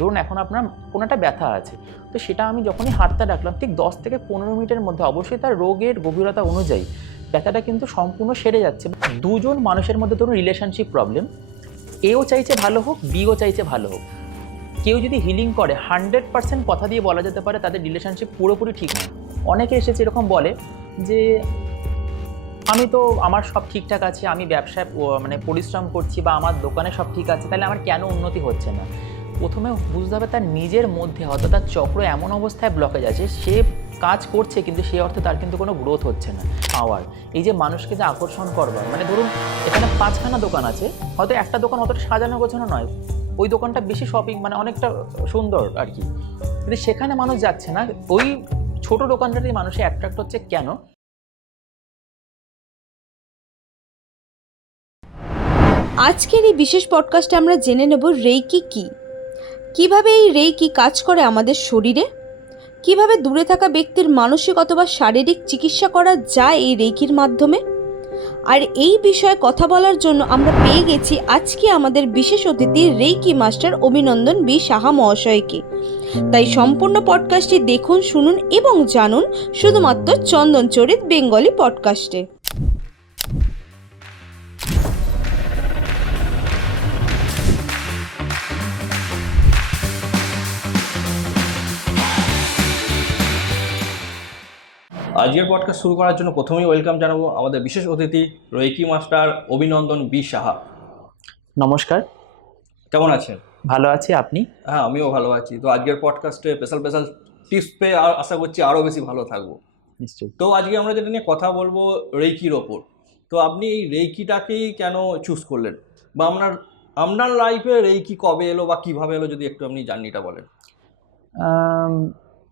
ধরুন এখন আপনার কোনো একটা ব্যথা আছে, তো সেটা আমি যখনই হাতটা রাখলাম ঠিক 10 থেকে 15 মিনিটের মধ্যে অবশ্যই তার রোগের গভীরতা অনুযায়ী ব্যথাটা কিন্তু সম্পূর্ণ সেরে যাচ্ছে। দুজন মানুষের মধ্যে ধরুন রিলেশনশিপ প্রবলেম, এও চাইছে ভালো হোক, বিও চাইছে ভালো হোক। কেউ যদি হিলিং করে 100% কথা দিয়ে বলা যেতে পারে তাদের রিলেশনশিপ পুরোপুরি ঠিক নয়। অনেকে এসেছে এরকম বলে যে আমি তো আমার সব ঠিকঠাক আছে, আমি ব্যবসায় মানে পরিশ্রম করছি বা আমার দোকানে সব ঠিক আছে, তাহলে আমার কেন উন্নতি হচ্ছে না। প্রথমে বুঝতে হবে তার নিজের মধ্যে হয়তো তার চক্র এমন অবস্থায় ব্লকেজ আছে, সে কাজ করছে কিন্তু সেই অর্থে তার কিন্তু কোনো গ্রোথ হচ্ছে না। পাওয়ার, এই যে মানুষকে যে আকর্ষণ করবার, মানে ধরুন এখানে 5খানা দোকান আছে, হয়তো একটা দোকান অতটা সাজানো গোছানো নয়, ওই দোকানটা বেশি শপিং মানে অনেকটা সুন্দর আর কি, কিন্তু সেখানে মানুষ যাচ্ছে না। ওই ছোট দোকানটাতেই মানুষে অ্যাট্রাক্ট হচ্ছে কেন? আজকের এই বিশেষ পডকাস্টে আমরা জেনে নেব রেইকি কী, কিভাবে এই রেইকি কাজ করে আমাদের শরীরে, কিভাবে দূরে থাকা ব্যক্তির মানসিক অথবা শারীরিক চিকিৎসা করা যায় এই রেইকির মাধ্যমে। আর এই বিষয়ে কথা বলার জন্য আমরা পেয়ে গেছি আজকে আমাদের বিশেষ অতিথি রেইকি মাস্টার অভিনন্দন বি সাহা মহাশয়কে। তাই সম্পূর্ণ পডকাস্টটি দেখুন, শুনুন এবং জানুন শুধুমাত্র চন্দন চরিত বেঙ্গলি পডকাস্টে। আজকের পডকাস্ট শুরু করার জন্য প্রথমেই ওয়েলকাম জানাবো আমাদের বিশেষ অতিথি রেইকি মাস্টার অভিনন্দন বি সাহা। নমস্কার। কেমন আছেন? ভালো আছি, আপনি? হ্যাঁ, আমিও ভালো আছি। তো আজকের পডকাস্টে স্পেশাল টিপস পেয়ে আশা করছি আরও বেশি ভালো থাকবো। নিশ্চয়ই। তো আজকে আমরা যেটা নিয়ে কথা বলবো রেইকির ওপর। তো আপনি এই রেইকিটাকেই কেন চুজ করলেন, বা আপনার লাইফে রেইকি কবে এলো বা কীভাবে এলো, যদি একটু আপনি জার্নিটা বলেন।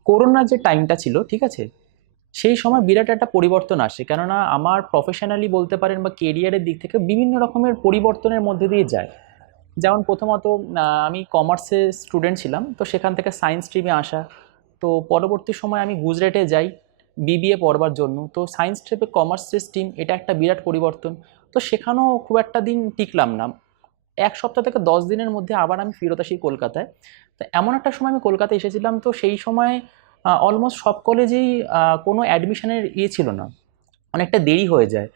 করোনার যে টাইমটা ছিল, ঠিক আছে, সেই সময় বিরাট একটা পরিবর্তন আসে, কেননা আমার প্রফেশনালি বলতে পারেন বা কেরিয়ারের দিক থেকে বিভিন্ন রকমের পরিবর্তনের মধ্যে দিয়ে যায়। যেমন প্রথমত আমি কমার্সের স্টুডেন্ট ছিলাম, তো সেখান থেকে সায়েন্স স্ট্রিমে আসা। তো পরবর্তী সময় আমি গুজরাটে যাই বিবিএ পড়বার জন্য। তো সায়েন্স স্ট্রিমে কমার্সের স্ট্রিম, এটা একটা বিরাট পরিবর্তন। তো সেখানেও খুব একটা দিন টিকলাম না, 1 সপ্তাহ থেকে 10 দিনের মধ্যে আবার আমি ফেরত আসি কলকাতায়। তো এমন একটা সময় আমি কলকাতায় এসেছিলাম, তো সেই সময় অলমোস্ট সব কলেজেই কোনো অ্যাডমিশনের ছিল না, অনেকটা দেরি হয়ে যায়।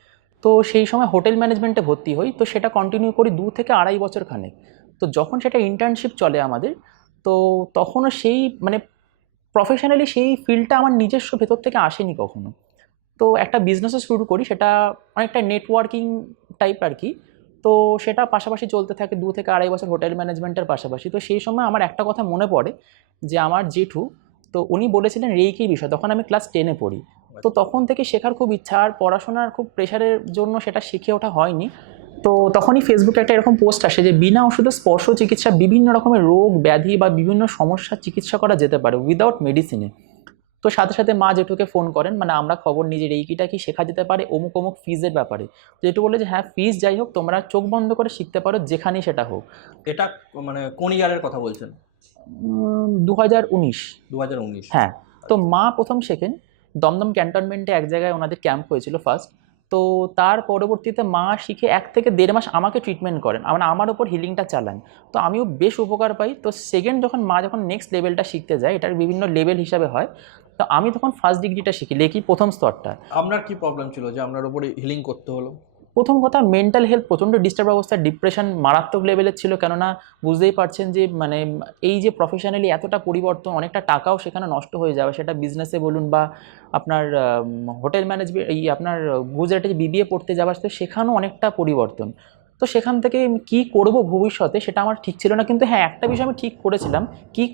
তো সেই সময় হোটেল ম্যানেজমেন্টে ভর্তি হই, তো সেটা কন্টিনিউ করি 2 থেকে 2.5 বছর খানেক। তো যখন সেটা ইন্টার্নশিপ চলে আমাদের, তো তখনও সেই মানে প্রফেশনালি সেই ফিল্ডটা আমার নিজস্ব ভেতর থেকে আসেনি কখনো। তো একটা বিজনেসও শুরু করি, সেটা অনেকটা নেটওয়ার্কিং টাইপ আর কি। তো সেটা পাশাপাশি চলতে থাকে 2 থেকে 2.5 বছর হোটেল ম্যানেজমেন্টের পাশাপাশি। তো সেই সময় আমার একটা কথা মনে পড়ে যে আমার জেঠু, তো উনি বলেছিলেন রেইকির বিষয়, তখন আমি ক্লাস 10-এ পড়ি। তো তখন থেকে শেখার খুব ইচ্ছা, আর পড়াশোনার খুব প্রেশারের জন্য সেটা শিখে ওঠা হয়নি। তো তখনই ফেসবুকে একটা এরকম পোস্ট আসে যে বিনা ওষুধে স্পর্শ চিকিৎসা বিভিন্ন রকমের রোগ ব্যাধি বা বিভিন্ন সমস্যার চিকিৎসা করা যেতে পারে উইদাউট মেডিসিনে। তো সাথে সাথে মা জেঠুকে ফোন করেন, মানে আমরা খবর নিই যে রেইকিটা কি শেখা যেতে পারে অমুক অমুক ফিজের ব্যাপারে। জেঠু বলে যে হ্যাঁ, ফিজ যাই হোক তোমরা চোখ বন্ধ করে শিখতে পারো, যেখানেই সেটা হোক। এটা মানে কোন ইয়ারের কথা বলছেন? 2019। 2019। হ্যাঁ। তো মা প্রথম শেখেন দমদম ক্যান্টনমেন্টে, এক জায়গায় ওনাদের ক্যাম্প হয়েছিল ফার্স্ট। তো তার পরবর্তীতে মা শিখে 1 থেকে 1.5 মাস আমাকে ট্রিটমেন্ট করেন, মানে আমার ওপর হিলিংটা চালান। তো আমিও বেশ উপকার পাই। তো সেকেন্ড যখন মা যখন নেক্সট লেভেলটা শিখতে যায়, এটার বিভিন্ন লেভেল হিসাবে হয়, তো আমি তখন ফার্স্ট ডিগ্রিটা শিখি, লেখি প্রথম স্তরটা। আপনার কি প্রবলেম ছিল যে আপনার উপরে হিলিং করতে হলো? প্রথম কথা, মেন্টাল হেলথ প্রচণ্ড ডিস্টার্ব অবস্থা, ডিপ্রেশন মারাত্মক লেভেলের ছিল, কেননা বুঝতেই পারছেন যে মানে এই যে প্রফেশনালি এতটা পরিবর্তন, অনেকটা টাকাও সেখানে নষ্ট হয়ে যাবে, সেটা বিজনেসে বলুন বা আপনার হোটেল ম্যানেজমেন্ট, এই আপনার গুজরাটে যে বিবিএ পড়তে যাওয়া, তো সেখানেও অনেকটা পরিবর্তন। তো সেখান থেকে কী করব ভবিষ্যতে সেটা আমার ঠিক ছিল না, কিন্তু হ্যাঁ একটা বিষয় আমি ঠিক করেছিলাম, কি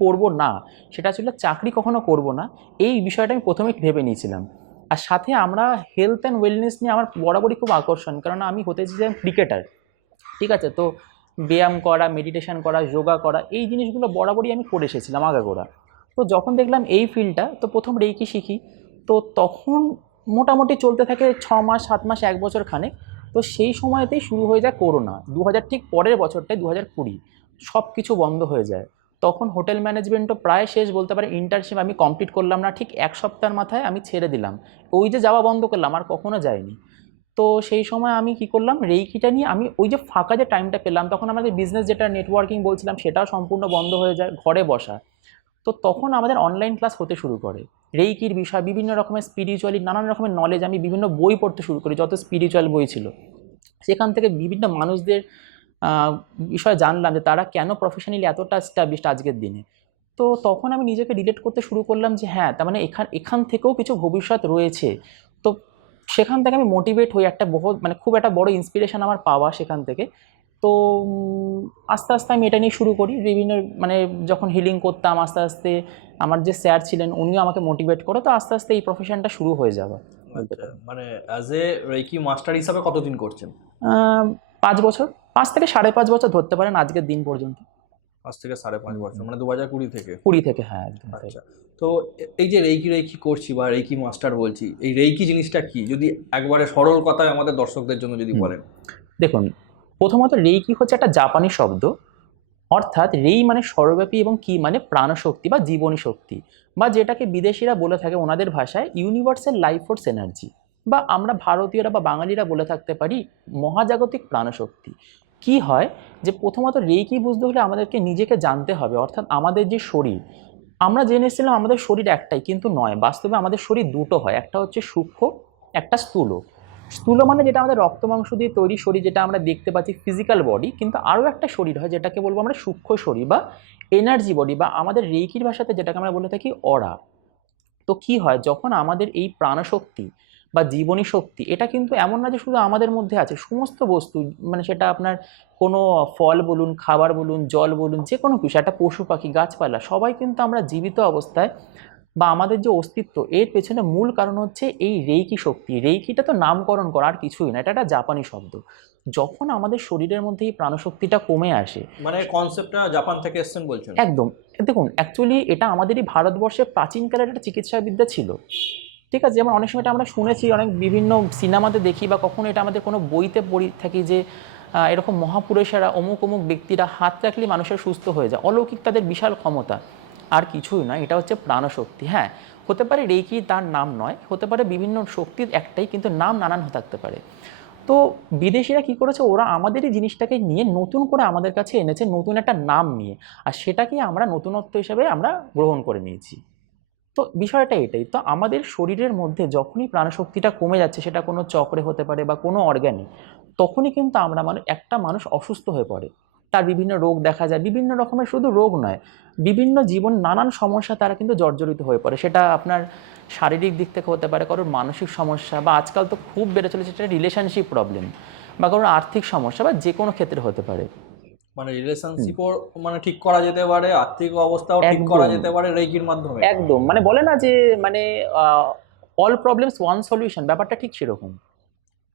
করব না সেটা ছিল চাকরি কখনো করব না, এই বিষয়টা আমি প্রথমেই ভেবে নিয়েছিলাম। আর সাথে আমরা হেলথ অ্যান্ড ওয়েলনেস নিয়ে আমার বরাবরই খুব আকর্ষণ, কারণ আমি হতে চেয়েছিলাম ক্রিকেটার, ঠিক আছে। তো ব্যায়াম করা, মেডিটেশন করা, যোগা করা, এই জিনিসগুলো বরাবরই আমি করে এসেছিলাম আগাগোড়া। তো যখন দেখলাম এই ফিল্ডটা, তো প্রথম রেইকি শিখি। তো তখন মোটামুটি চলতে থাকে 6 মাস 7 মাস 1 বছর খানেক। তো সেই সময়তেই শুরু হয়ে যায় করোনা, 2000 ঠিক পরের বছরটায় 2020 সব কিছু বন্ধ হয়ে যায়। তখন হোটেল ম্যানেজমেন্টও প্রায় শেষ বলতে পারে, ইন্টার্নশিপ আমি কমপ্লিট করলাম না, ঠিক 1 সপ্তাহের মাথায় আমি ছেড়ে দিলাম। ওই যে যাওয়া বন্ধ করলাম, আর কখনো যায়নি। তো সেই সময় আমি কি করলাম, রেইকিটা নিয়ে আমি ওই যে ফাঁকা যে টাইমটা পেলাম, তখন আমাদের বিজনেস যেটা নেটওয়ার্কিং বলছিলাম সেটাও সম্পূর্ণ বন্ধ হয়ে যায়, ঘরে বসা। তো তখন আমাদের অনলাইন ক্লাস হতে শুরু করে রেইকির বিষয়, বিভিন্ন রকমের স্পিরিচুয়ালি নানান রকমের নলেজ। আমি বিভিন্ন বই পড়তে শুরু করি, যত স্পিরিচুয়াল বই ছিল সেখান থেকে বিভিন্ন মানুষদের আহ, বিষয়ে জানলাম যে তারা কেন প্রফেশনালি এতটা এস্টাবলিশড আজকের দিনে। তো তখন আমি নিজেকে রিলেট করতে শুরু করলাম যে হ্যাঁ, তার মানে এখান থেকেও কিছু ভবিষ্যৎ রয়েছে। তো সেখান থেকে আমি মোটিভেট হই, একটা মানে খুব একটা বড় ইন্সপিরেশন আমার পাওয়া সেখান থেকে। তো আস্তে আস্তে আমি এটা নিয়ে শুরু করি, বিভিন্ন মানে যখন হিলিং করতাম আস্তে আস্তে আমার যে স্যার ছিলেন উনিও আমাকে মোটিভেট করে, তো আস্তে আস্তে এই প্রফেশনটা শুরু হয়ে যাবে। আচ্ছা, মানে অ্যাজ এ রেকি মাস্টার হিসাবে কতদিন করছেন? 5 বছর, 5 থেকে 5.5 বছর ধরতে পারেন আজকের দিন পর্যন্ত। 5 থেকে 5.5 বছর, মানে 2020 থেকে। 20 থেকে, হ্যাঁ একদম তাই। আচ্ছা, তো এই যে রেকি রেকি করছি বা রেকি মাস্টার বলছি, এই রেকি জিনিসটা কি, যদি একবারে সরল কথায় আমাদের দর্শকদের জন্য যদি বলেন। দেখুন, প্রথমত রেইকি হচ্ছে একটা জাপানি শব্দ, অর্থাৎ রেই মানে সর্বব্যাপী এবং কি মানে প্রাণশক্তি বা জীবনী শক্তি, বা যেটাকে বিদেশিরা বলে থাকে ওনাদের ভাষায় ইউনিভার্সাল লাইফ ফোর্স এনার্জি, বা আমরা ভারতীয়রা বা বাঙালিরা বলে থাকতে পারি মহাজাগতিক প্রাণশক্তি। কি হয় যে প্রথমত রেইকি বুঝতে হলে আমাদেরকে নিজেকে জানতে হবে, অর্থাৎ আমাদের যে শরীর, আমরা জেনে এসেছিলাম আমাদের শরীর একটাই, কিন্তু নয়, বাস্তবে আমাদের শরীর দুটো হয়, একটা হচ্ছে সূক্ষ্ম, একটা স্থূল। স্থূল মানে যেটা আমাদের রক্ত মাংস দিয়ে তৈরি শরীর, যেটা আমরা দেখতে পাচ্ছি ফিজিক্যাল বডি, কিন্তু আরও একটা শরীর হয় যেটাকে বলবো আমরা সূক্ষ্ম শরীর বা এনার্জি বডি, বা আমাদের রেইকির ভাষাতে যেটাকে আমরা বলে থাকি অরা। তো কি হয় যখন আমাদের এই প্রাণশক্তি বা জীবনী শক্তি, এটা কিন্তু এমন না যে শুধু আমাদের মধ্যে আছে, সমস্ত বস্তু, মানে সেটা আপনার কোনো ফল বলুন, খাবার বলুন, জল বলুন, যে কোনো কিছু, একটা পশু পাখি গাছপালা, সবাই কিন্তু আমরা জীবিত অবস্থায় বা আমাদের যে অস্তিত্ব এর পেছনে মূল কারণ হচ্ছে এই রেইকি শক্তি। রেইকিটা তো নামকরণ করা, আর কিছুই না, এটা একটা জাপানি শব্দ। যখন আমাদের শরীরের মধ্যে এই প্রাণশক্তিটা কমে আসে, মানে কনসেপ্টটা জাপান থেকে এসেছেন বলছেন? একদম। দেখুন, অ্যাকচুয়ালি এটা আমাদেরই ভারতবর্ষে প্রাচীনকালের একটা চিকিৎসা বিদ্যা ছিল, ঠিক আছে? যেমন অনেক সময় এটা আমরা শুনেছি, অনেক বিভিন্ন সিনেমাতে দেখি, বা কখনো এটা আমাদের কোনো বইতে পড়ি থাকি যে এরকম মহাপুরুষেরা অমুক অমুক ব্যক্তিরা হাত রাখলে মানুষের সুস্থ হয়ে যায়, অলৌকিক তাদের বিশাল ক্ষমতা। আর কিছুই না, এটা হচ্ছে প্রাণশক্তি। হ্যাঁ, হতে পারে রেইকি তার নাম নয়, হতে পারে বিভিন্ন শক্তির একটাই, কিন্তু নাম নানান থাকতে পারে। তো বিদেশিরা কি করেছে, ওরা আমাদেরই জিনিসটাকে নিয়ে নতুন করে আমাদের কাছে এনেছে, নতুন একটা নাম নিয়ে, আর সেটাকে আমরা নতুনত্ব হিসেবে আমরা গ্রহণ করে নিয়েছি। তো বিষয়টা এটাই, তো আমাদের শরীরের মধ্যে যখনই প্রাণশক্তিটা কমে যাচ্ছে, সেটা কোনো চক্রে হতে পারে বা কোনো অর্গানে, তখনই কিন্তু আমরা একটা মানুষ অসুস্থ হয়ে পড়ে, তার বিভিন্ন রোগ দেখা যায়, বিভিন্ন রকমের, শুধু রোগ নয়, বিভিন্ন জীবন নানান সমস্যা তারা কিন্তু জর্জরিত হয়ে পড়ে। সেটা আপনার শারীরিক দিক থেকে হতে পারে, কারোর মানসিক সমস্যা, বা আজকাল তো খুব বেড়ে চলেছে সেটা রিলেশনশিপ প্রবলেম, বা কারোর আর্থিক সমস্যা, বা যে কোনো ক্ষেত্রে হতে পারে। মানে রিলেশনশিপও মানে ঠিক করা যেতে পারে, আর্থিক অবস্থাও ঠিক করা একদম যেতে পারে রেকির মাধ্যমে। একদম, মানে বলে না যে মানে অল প্রবলেমস ওয়ান সলিউশন, ব্যাপারটা ঠিক সেরকম।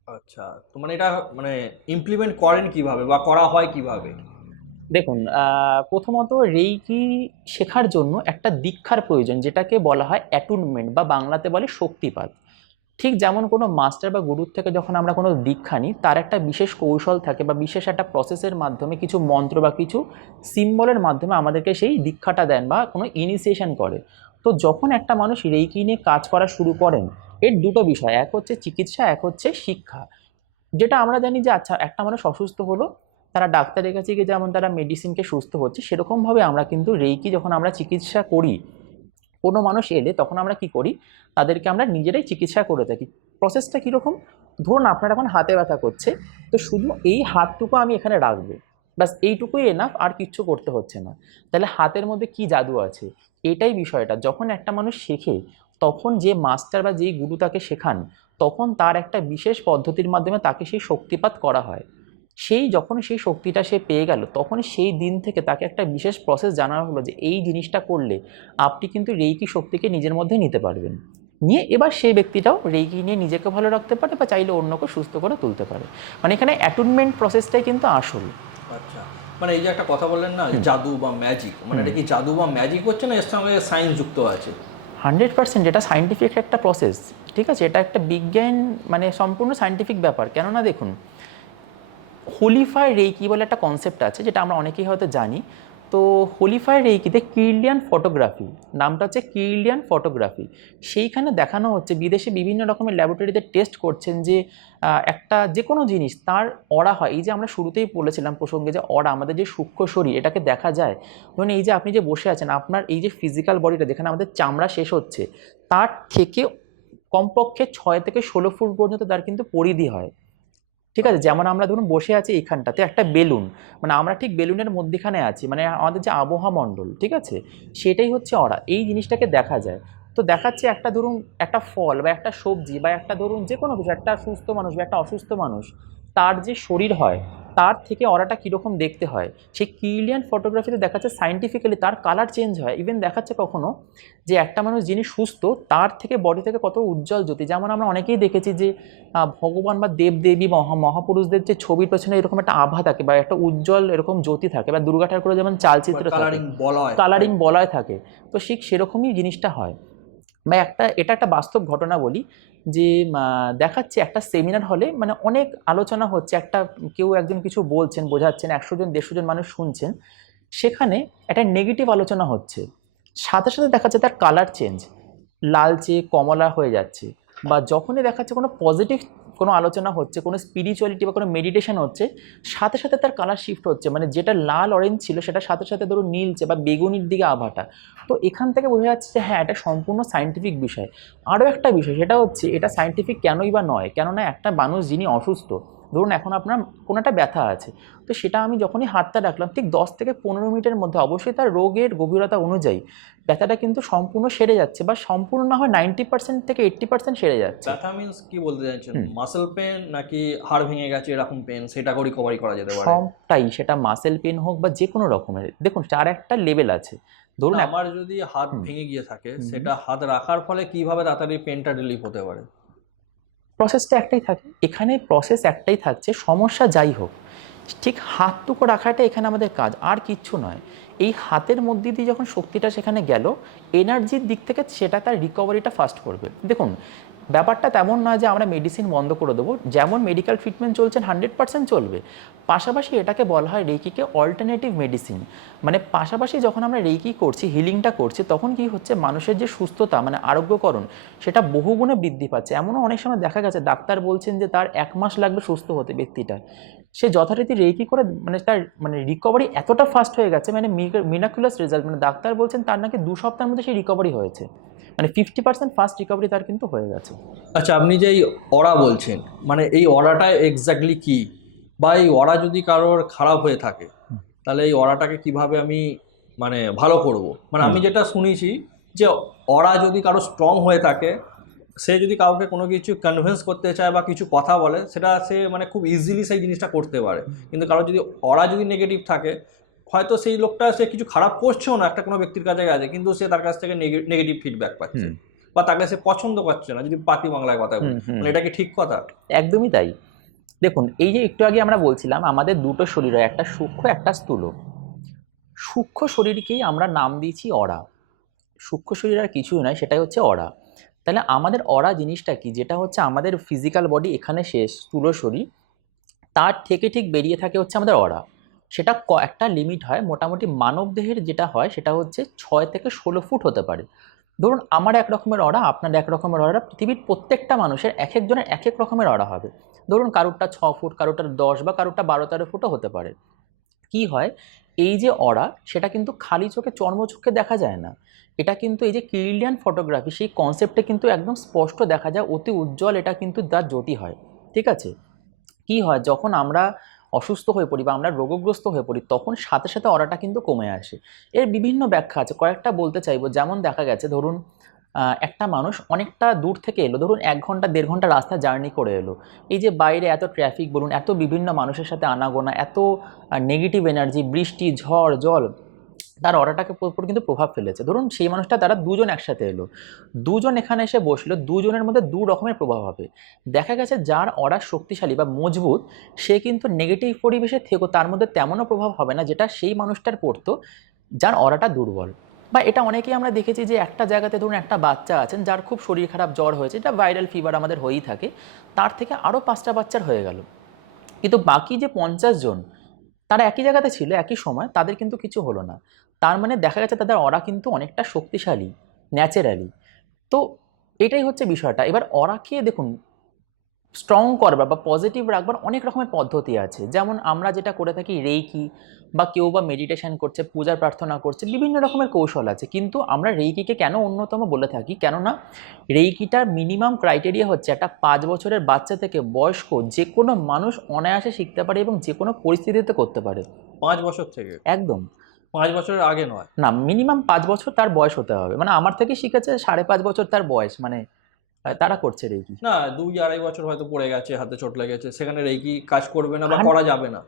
আচ্ছা, তো মানে এটা মানে ইমপ্লিমেন্ট করেন কিভাবে বা করা হয় কিভাবে? দেখুন, প্রথমত রেইকি শেখার জন্য একটা দীক্ষার প্রয়োজন, যেটাকে বলা হয় অ্যাটুনমেন্ট, বা বাংলাতে বলে শক্তিপাত। ঠিক যেমন কোনো মাস্টার বা গুরুর থেকে যখন আমরা কোনো দীক্ষা নিই, তার একটা বিশেষ কৌশল থাকে, বা বিশেষ একটা প্রসেসের মাধ্যমে কিছু মন্ত্র বা কিছু সিম্বলের মাধ্যমে আমাদেরকে সেই দীক্ষাটা দেন বা কোনো ইনিশিয়েশন করে। তো যখন একটা মানুষ রেইকি নিয়ে কাজ করা শুরু করেন, এর দুটো বিষয়, এক হচ্ছে চিকিৎসা, এক হচ্ছে শিক্ষা। যেটা আমরা জানি যে আচ্ছা, একটা মানুষ অসুস্থ হলো, তারা ডাক্তারের কাছে গিয়ে যেমন তারা মেডিসিনকে সুস্থ হচ্ছে, সেরকমভাবে আমরা কিন্তু রেইকি যখন আমরা চিকিৎসা করি, কোনো মানুষ এলে তখন আমরা কি করি, তাদেরকে আমরা নিজেরাই চিকিৎসা করে থাকি। প্রসেসটা কীরকম, ধরুন আপনার এখন হাতে ব্যথা করছে, তো শুধু এই হাতটুকু আমি এখানে রাখবো, ব্যাস এইটুকুই এনাফ, আর কিচ্ছু করতে হচ্ছে না। তাহলে হাতের মধ্যে কি জাদু আছে, এটাই বিষয়টা। যখন একটা মানুষ শেখে, তখন যে মাস্টার বা যেই গুরু তাকে শেখান, তখন তার একটা বিশেষ পদ্ধতির মাধ্যমে তাকে সেই শক্তিপাত করা হয়। সেই যখন সেই শক্তিটা সে পেয়ে গেল, তখন সেই দিন থেকে তাকে একটা বিশেষ প্রসেস জানানো হলো যে এই জিনিসটা করলে আপনি কিন্তু রেইকি শক্তিকে নিজের মধ্যে নিতে পারবেন, নিয়ে এবার সেই ব্যক্তিটাও রেইকি নিয়ে নিজেকে ভালো রাখতে পারে, বা চাইলে অন্যকে সুস্থ করে তুলতে পারে। মানে এখানে অ্যাটুনমেন্ট প্রসেসটাই কিন্তু আসল। আচ্ছা, মানে এই যে একটা কথা বললেন না, জাদু বা ম্যাজিক, মানে এটা কি জাদু বা ম্যাজিক হচ্ছে না এর সঙ্গে সায়েন্স যুক্ত আছে? 100% এটা সায়েন্টিফিক একটা প্রসেস, ঠিক আছে? এটা একটা বিজ্ঞান, মানে সম্পূর্ণ সায়েন্টিফিক ব্যাপার। কেননা দেখুন, হোলিফাই রেইকি বলে একটা কনসেপ্ট আছে, যেটা আমরা অনেকেই হয়তো জানি। তো হোলিফাই রেইকিতে কির্লিয়ান ফটোগ্রাফি, নামটা হচ্ছে কির্লিয়ান ফটোগ্রাফি, সেইখানে দেখানো হচ্ছে বিদেশে বিভিন্ন রকমের ল্যাবরেটরিতে টেস্ট করছেন যে একটা যে কোনো জিনিস তার অরা হয়। এই যে আমরা শুরুতেই বলেছিলাম প্রসঙ্গে যে অরা, আমাদের যে সূক্ষ্ম শরীর, এটাকে দেখা যায়। ধরুন এই যে আপনি যে বসে আছেন, আপনার এই যে ফিজিক্যাল বডিটা যেখানে আমাদের চামড়া শেষ হচ্ছে, তার থেকে কমপক্ষে 6 থেকে 16 ফুট পর্যন্ত তার কিন্তু পরিধি হয়। ঠিক আছে, যেমন আমরা ধরুন বসে আছি এইখানটাতে একটা বেলুন, মানে আমরা ঠিক বেলুনের মধ্যিখানে আছি, মানে আমাদের যে আবহাওয়া মণ্ডল, ঠিক আছে, সেটাই হচ্ছে অরা। এই জিনিসটাকে দেখা যায়। তো দেখাচ্ছে একটা ধরুন একটা ফল বা একটা সবজি বা একটা ধরুন যে কোনো কিছু, একটা সুস্থ মানুষ বা একটা অসুস্থ মানুষ, তার যে শরীর হয় তার থেকে অরাটা কীরকম দেখতে হয়, সেই কির্লিয়ান ফটোগ্রাফিতে দেখাচ্ছে সায়েন্টিফিক্যালি তার কালার চেঞ্জ হয়। ইভেন দেখাচ্ছে কখনো যে একটা মানুষ যিনি সুস্থ তার থেকে বডি থেকে কত উজ্জ্বল জ্যোতি, যেমন আমরা অনেকেই দেখেছি যে ভগবান বা দেবদেবী মহাপুরুষদের যে ছবির পেছনে এরকম একটা আভা থাকে বা একটা উজ্জ্বল এরকম জ্যোতি থাকে, বা দুর্গা ঠাকুরের যেমন চালচিত্র থাকে, কালারিং বলয় কালারিং বলয় থাকে, তো ঠিক সেরকমই জিনিসটা হয়। বা এটা একটা বাস্তব ঘটনা বলি যে দেখাচ্ছে একটা সেমিনার হলে মানে অনেক আলোচনা হচ্ছে, কেউ একজন কিছু বলছেন, বোঝাচ্ছেন, 100 জন 150 জন মানুষ শুনছেন, সেখানে একটা নেগেটিভ আলোচনা হচ্ছে, সাথে সাথে দেখাচ্ছে তার কালার চেঞ্জ, লালচে কমলা হয়ে যাচ্ছে। বা যখনই দেখাচ্ছে কোনো পজিটিভ কোনো আলোচনা হচ্ছে, কোনো স্পিরিচুয়ালিটি বা কোনো মেডিটেশন হচ্ছে, সাথে সাথে তার কালার শিফট হচ্ছে, মানে যেটা লাল অরেঞ্জ ছিল সেটা সাথে সাথে ধরুন নীলচে বা বেগুনির দিকে আভাটা। তো এখান থেকে বোঝা যাচ্ছে যে হ্যাঁ, এটা সম্পূর্ণ সায়েন্টিফিক বিষয়। আরও একটা বিষয় সেটা হচ্ছে এটা সায়েন্টিফিক কেনই বা নয়, কেননা একটা মানুষ যিনি অসুস্থ, ধরুন এখন আপনার কোনো একটা ব্যথা আছে, তো সেটা আমি যখনই হাতটা রাখলাম ঠিক 10 থেকে 15 মিনিটের মধ্যে অবশ্যই তার রোগের গভীরতা অনুযায়ী ব্যথাটা কিন্তু সম্পূর্ণ সেরে যাচ্ছে, বা সম্পূর্ণ না হয় 90% থেকে 80% সেরে যাচ্ছে। ব্যথা মিন্স কি বলতে চাইছেন, হুম। মাসেল পেন নাকি হাড় ভেঙে গেছে এরকম পেন, সেটাকেও রিকভারি করা যেতে পারে? সবটাই, সেটা মাসেল পেন হোক বা যে কোনো রকমের, দেখুন তার একটা লেভেল আছে। ধরুন না, আমার যদি হাত হুম, ভেঙে গিয়ে থাকে, হুম, সেটা হাত রাখার ফলে কিভাবে তাড়াতাড়ি পেনটা রিলিফ হতে পারে? প্রসেসটা একটাই থাকে এখানে, প্রসেস একটাই থাকছে, সমস্যা যাই হোক ঠিক হাতটুকু রাখাটা এখানে আমাদের কাজ, আর কিচ্ছু নয়। এই হাতের মধ্যে দিয়ে যখন শক্তিটা সেখানে গেল, এনার্জির দিক থেকে সেটা তার রিকভারিটা ফাস্ট করবে। দেখুন ব্যাপারটা তেমন নয় যে আমরা মেডিসিন বন্ধ করে দেবো, যেমন মেডিকেল ট্রিটমেন্ট চলছে 100% চলবে, পাশাপাশি এটাকে বলা হয় রেইকিকে অল্টারনেটিভ মেডিসিন। মানে পাশাপাশি যখন আমরা রেইকি করছি, হিলিংটা করছি, তখন কি হচ্ছে মানুষের যে সুস্থতা মানে আরোগ্যকরণ সেটা বহুগুণে বৃদ্ধি পাচ্ছে। এমনও অনেক সময় দেখা গেছে ডাক্তার বলছেন যে তার 1 মাস লাগবে সুস্থ হতে ব্যক্তিটা, সে যথারীতি রেইকি করে মানে তার মানে রিকভারি এতটা ফাস্ট হয়ে গেছে, মানে মিরাকুলাস রেজাল্ট, মানে ডাক্তার বলছেন তার নাকি 2 সপ্তাহের মধ্যে সেই রিকভারি হয়েছে, মানে 50% ফাস্ট রিকভারি তার কিন্তু হয়ে গেছে। আচ্ছা, আপনি যে এই অরা বলছেন, মানে এই অরাটা এক্স্যাক্টলি কি, বা এই অরা যদি কারোর খারাপ হয়ে থাকে তাহলে এই অরাটাকে কিভাবে আমি মানে ভালো করব? মানে আমি যেটা শুনেছি যে অরা যদি কারো স্ট্রং হয়ে থাকে, সে যদি কাউকে কোনো কিছু কনভিন্স করতে চায় বা কিছু কথা বলে, সেটা সে মানে খুব ইজিলি সেই জিনিসটা করতে পারে। কিন্তু কারো যদি অরা যদি নেগেটিভ থাকে, হয়তো সেই লোকটা সে কিছু খারাপ করছেও না, একটা কোনো ব্যক্তির কাছে গেছে, কিন্তু সে তার কাছ থেকে নেগেটিভ ফিডব্যাক পাচ্ছে, হুম, বা তাকে সে পছন্দ করছে না, যদি পাতি বাংলায় কথা বলি। হুম, হুম, মানে এটা কি ঠিক কথা? একদমই তাই। দেখুন এই যে একটু আগে আমরা বলছিলাম আমাদের দুটো শরীর হয়, একটা সূক্ষ্ম একটা স্থূল। সূক্ষ্ম শরীরকেই আমরা নাম দিয়েছি অরা। সূক্ষ্ম শরীর আর কিছুই নয়, সেটাই হচ্ছে অরা। তাহলে আমাদের অরা জিনিসটা কি, যেটা হচ্ছে আমাদের ফিজিক্যাল বডি এখানে শেষ, স্থূল শরীর, তার থেকে ঠিক বেরিয়ে থাকে হচ্ছে আমাদের অরা। সেটা একটা লিমিট হয়, মোটামুটি মানব দেহের যেটা হয় সেটা হচ্ছে 6 থেকে 16 ফুট হতে পারে। ধরুন আমার এক রকমের অরা, আপনার এক রকমের অরা, পৃথিবীর প্রত্যেকটা মানুষের এক একজনের এক এক রকমের অরা হবে। ধরুন কারোরটা 6 ফুট, কারোরটা 10, বা কারোরটা 12-13 ফুটও হতে পারে। কি হয়, এই যে অরা সেটা কিন্তু খালি চোখে চর্মচক্ষে দেখা যায় না, এটা কিন্তু এই যে কির্লিয়ান ফটোগ্রাফি সেই কনসেপ্টে কিন্তু একদম স্পষ্ট দেখা যায়, অতি উজ্জ্বল এটা কিন্তু তার জ্যোতি হয়। ঠিক আছে, কি হয় যখন আমরা অসুস্থ হয়ে পড়ি বা আমরা রোগগ্রস্ত হয়ে পড়ি, তখন সাথে সাথে অরাটা কিন্তু কমে আসে। এর বিভিন্ন ব্যাখ্যা আছে, কয়েকটা বলতে চাইবো। যেমন দেখা গেছে ধরুন একটা মানুষ অনেকটা দূর থেকে এলো, ধরুন 1 ঘন্টা 1.5 ঘন্টা রাস্তা জার্নি করে এলো, এই যে বাইরে এত ট্রাফিক বলুন, এত বিভিন্ন মানুষের সাথে আনাগোনা, এত নেগেটিভ এনার্জি, বৃষ্টি ঝড় জল, তার অরাটাকে উপর কিন্তু প্রভাব ফেলেছে। ধরুন সেই মানুষটা, তারা দুজন একসাথে এলো, দুজন এখানে এসে বসলো, দুজনের মধ্যে দু রকমের প্রভাব হবে। দেখা গেছে যার অরা শক্তিশালী বা মজবুত, সে কিন্তু নেগেটিভ পরিবেশে থেকেও তার মধ্যে তেমনও প্রভাব হবে না যেটা সেই মানুষটার পড়তো যার অরাটা দুর্বল। বা এটা অনেকেই আমরা দেখেছি যে একটা জায়গাতে ধরুন একটা বাচ্চা আছেন যার খুব শরীর খারাপ, জ্বর হয়েছে, এটা ভাইরাল ফিভার আমাদের হয়েই থাকে, তার থেকে আরও 5টা বাচ্চার হয়ে গেল, কিন্তু বাকি যে 50 জন তারা একই জায়গাতে ছিল একই সময়, তাদের কিন্তু কিছু হলো না। তার মানে দেখা গেছে তাদের অরা কিন্তু অনেকটা শক্তিশালী ন্যাচারালি। তো এটাই হচ্ছে বিষয়টা। এবার অরাকে দেখুন স্ট্রং করবার বা পজিটিভ রাখবার অনেক রকমের পদ্ধতি আছে। যেমন আমরা যেটা করে থাকি রেইকি, বা কেউ বা মেডিটেশন করছে, পূজা প্রার্থনা করছে, বিভিন্ন রকমের কৌশল আছে। কিন্তু আমরা রেইকিকে কেন অন্যতম বলে থাকি, কেননা রেইকিটার মিনিমাম ক্রাইটেরিয়া হচ্ছে একটা 5 বছরের বাচ্চা থেকে বয়স্ক যে কোনো মানুষ অনায়াসে শিখতে পারে এবং যে কোনো পরিস্থিতিতে করতে পারে। 5 বছর থেকে? একদম। 5 বছরের আগে নয়? না, মিনিমাম 5 বছর তার বয়স হতে হবে। মানে আমার থেকে শিখেছে 5.5 বছর তার বয়স, মানে তারা করছে রেইকি। না, 2-2.5 বছর হয়তো পড়ে গেছে, হাতে চোট লেগেছে, সেখানে রেকি কাজ করবে না বা আর করা যাবে না?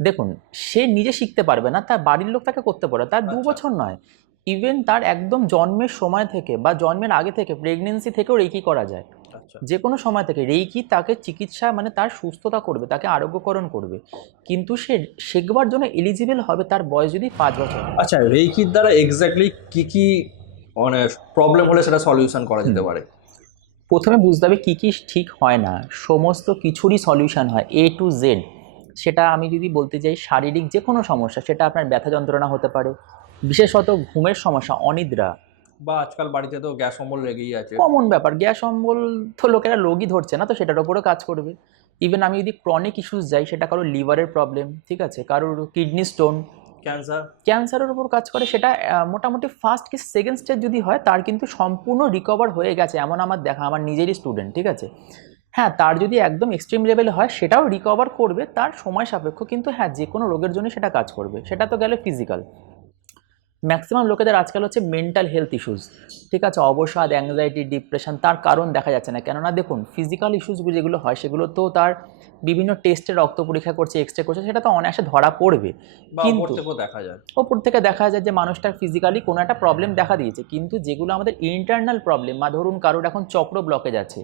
দেখুন, সে নিজে শিখতে পারবে না, তার বাড়ির লোক তাকে করতে পারে। তার 2 বছর নয়, ইভেন তার একদম জন্মের সময় থেকে বা জন্মের আগে থেকে, প্রেগনেন্সি থেকেও রেইকি করা যায়। আচ্ছা। যে কোনো সময় থেকে রেইকি তাকে চিকিৎসা, মানে তার সুস্থতা করবে, তাকে আরোগ্যকরণ করবে। কিন্তু সে শেখবার জন্য এলিজিবল হবে তার বয়স যদি 5 বছর হয়। আচ্ছা, রেকির দ্বারা এক্স্যাক্টলি কি কি মানে প্রবলেম হলে সেটা সলিউশন করা যেতে পারে? প্রথমে বুঝতে হবে কী কী ঠিক হয় না। সমস্ত কিছুরই সলিউশন হয় A to Z। সেটা আমি যদি বলতে যাই, শারীরিক যে কোনো সমস্যা, সেটা আপনার ব্যথা যন্ত্রণা হতে পারে, বিশেষত ঘুমের সমস্যা, অনিদ্রা, বা আজকাল বাড়িতে তো গ্যাস অম্বল লেগেই আছে। কমন ব্যাপার। গ্যাস অম্বল তো লোকেরা রোগই ধরছে না, তো সেটার ওপরেও কাজ করবে। ইভেন আমি যদি ক্রনিক ইস্যুস যাই, সেটা কারোর লিভারের প্রবলেম, ঠিক আছে, কারোর কিডনি স্টোন, ক্যান্সার? ক্যান্সারের উপর কাজ করে। সেটা মোটামুটি ফার্স্ট কি সেকেন্ড স্টেজ যদি হয়, তার কিন্তু সম্পূর্ণ রিকভার হয়ে গেছে, এমন আমার দেখা, আমার নিজেরই স্টুডেন্ট, ঠিক আছে। হ্যাঁ, তার যদি একদম এক্সট্রিম লেভেলে হয়, সেটাও রিকভার করবে, তার সময় সাপেক্ষ। কিন্তু হ্যাঁ, যে কোনো রোগের জন্য সেটা কাজ করবে। সেটা তো গেলে ফিজিক্যাল। ম্যাক্সিমাম লোকেদের আজকাল হচ্ছে মেন্টাল হেলথ ইস্যুস, ঠিক আছে, অবসাদ, অ্যাংজাইটি, ডিপ্রেশন। তার কারণ দেখা যাচ্ছে না, কেননা দেখুন ফিজিক্যাল ইস্যুসগুলো যেগুলো হয়, সেগুলো তো তার বিভিন্ন টেস্টে রক্ত পরীক্ষা করছে, এক্স রে করছে, সেটা তো অনায়াসে ধরা পড়বে। বা ওপর কিন্তু থেকেও দেখা যায়। ওপর থেকে দেখা যায় যে মানুষটার ফিজিক্যালি কোনো একটা প্রবলেম দেখা দিয়েছে, কিন্তু যেগুলো আমাদের ইন্টারনাল প্রবলেম, বা ধরুন কারোর এখন চক্র ব্লকেজ আছে,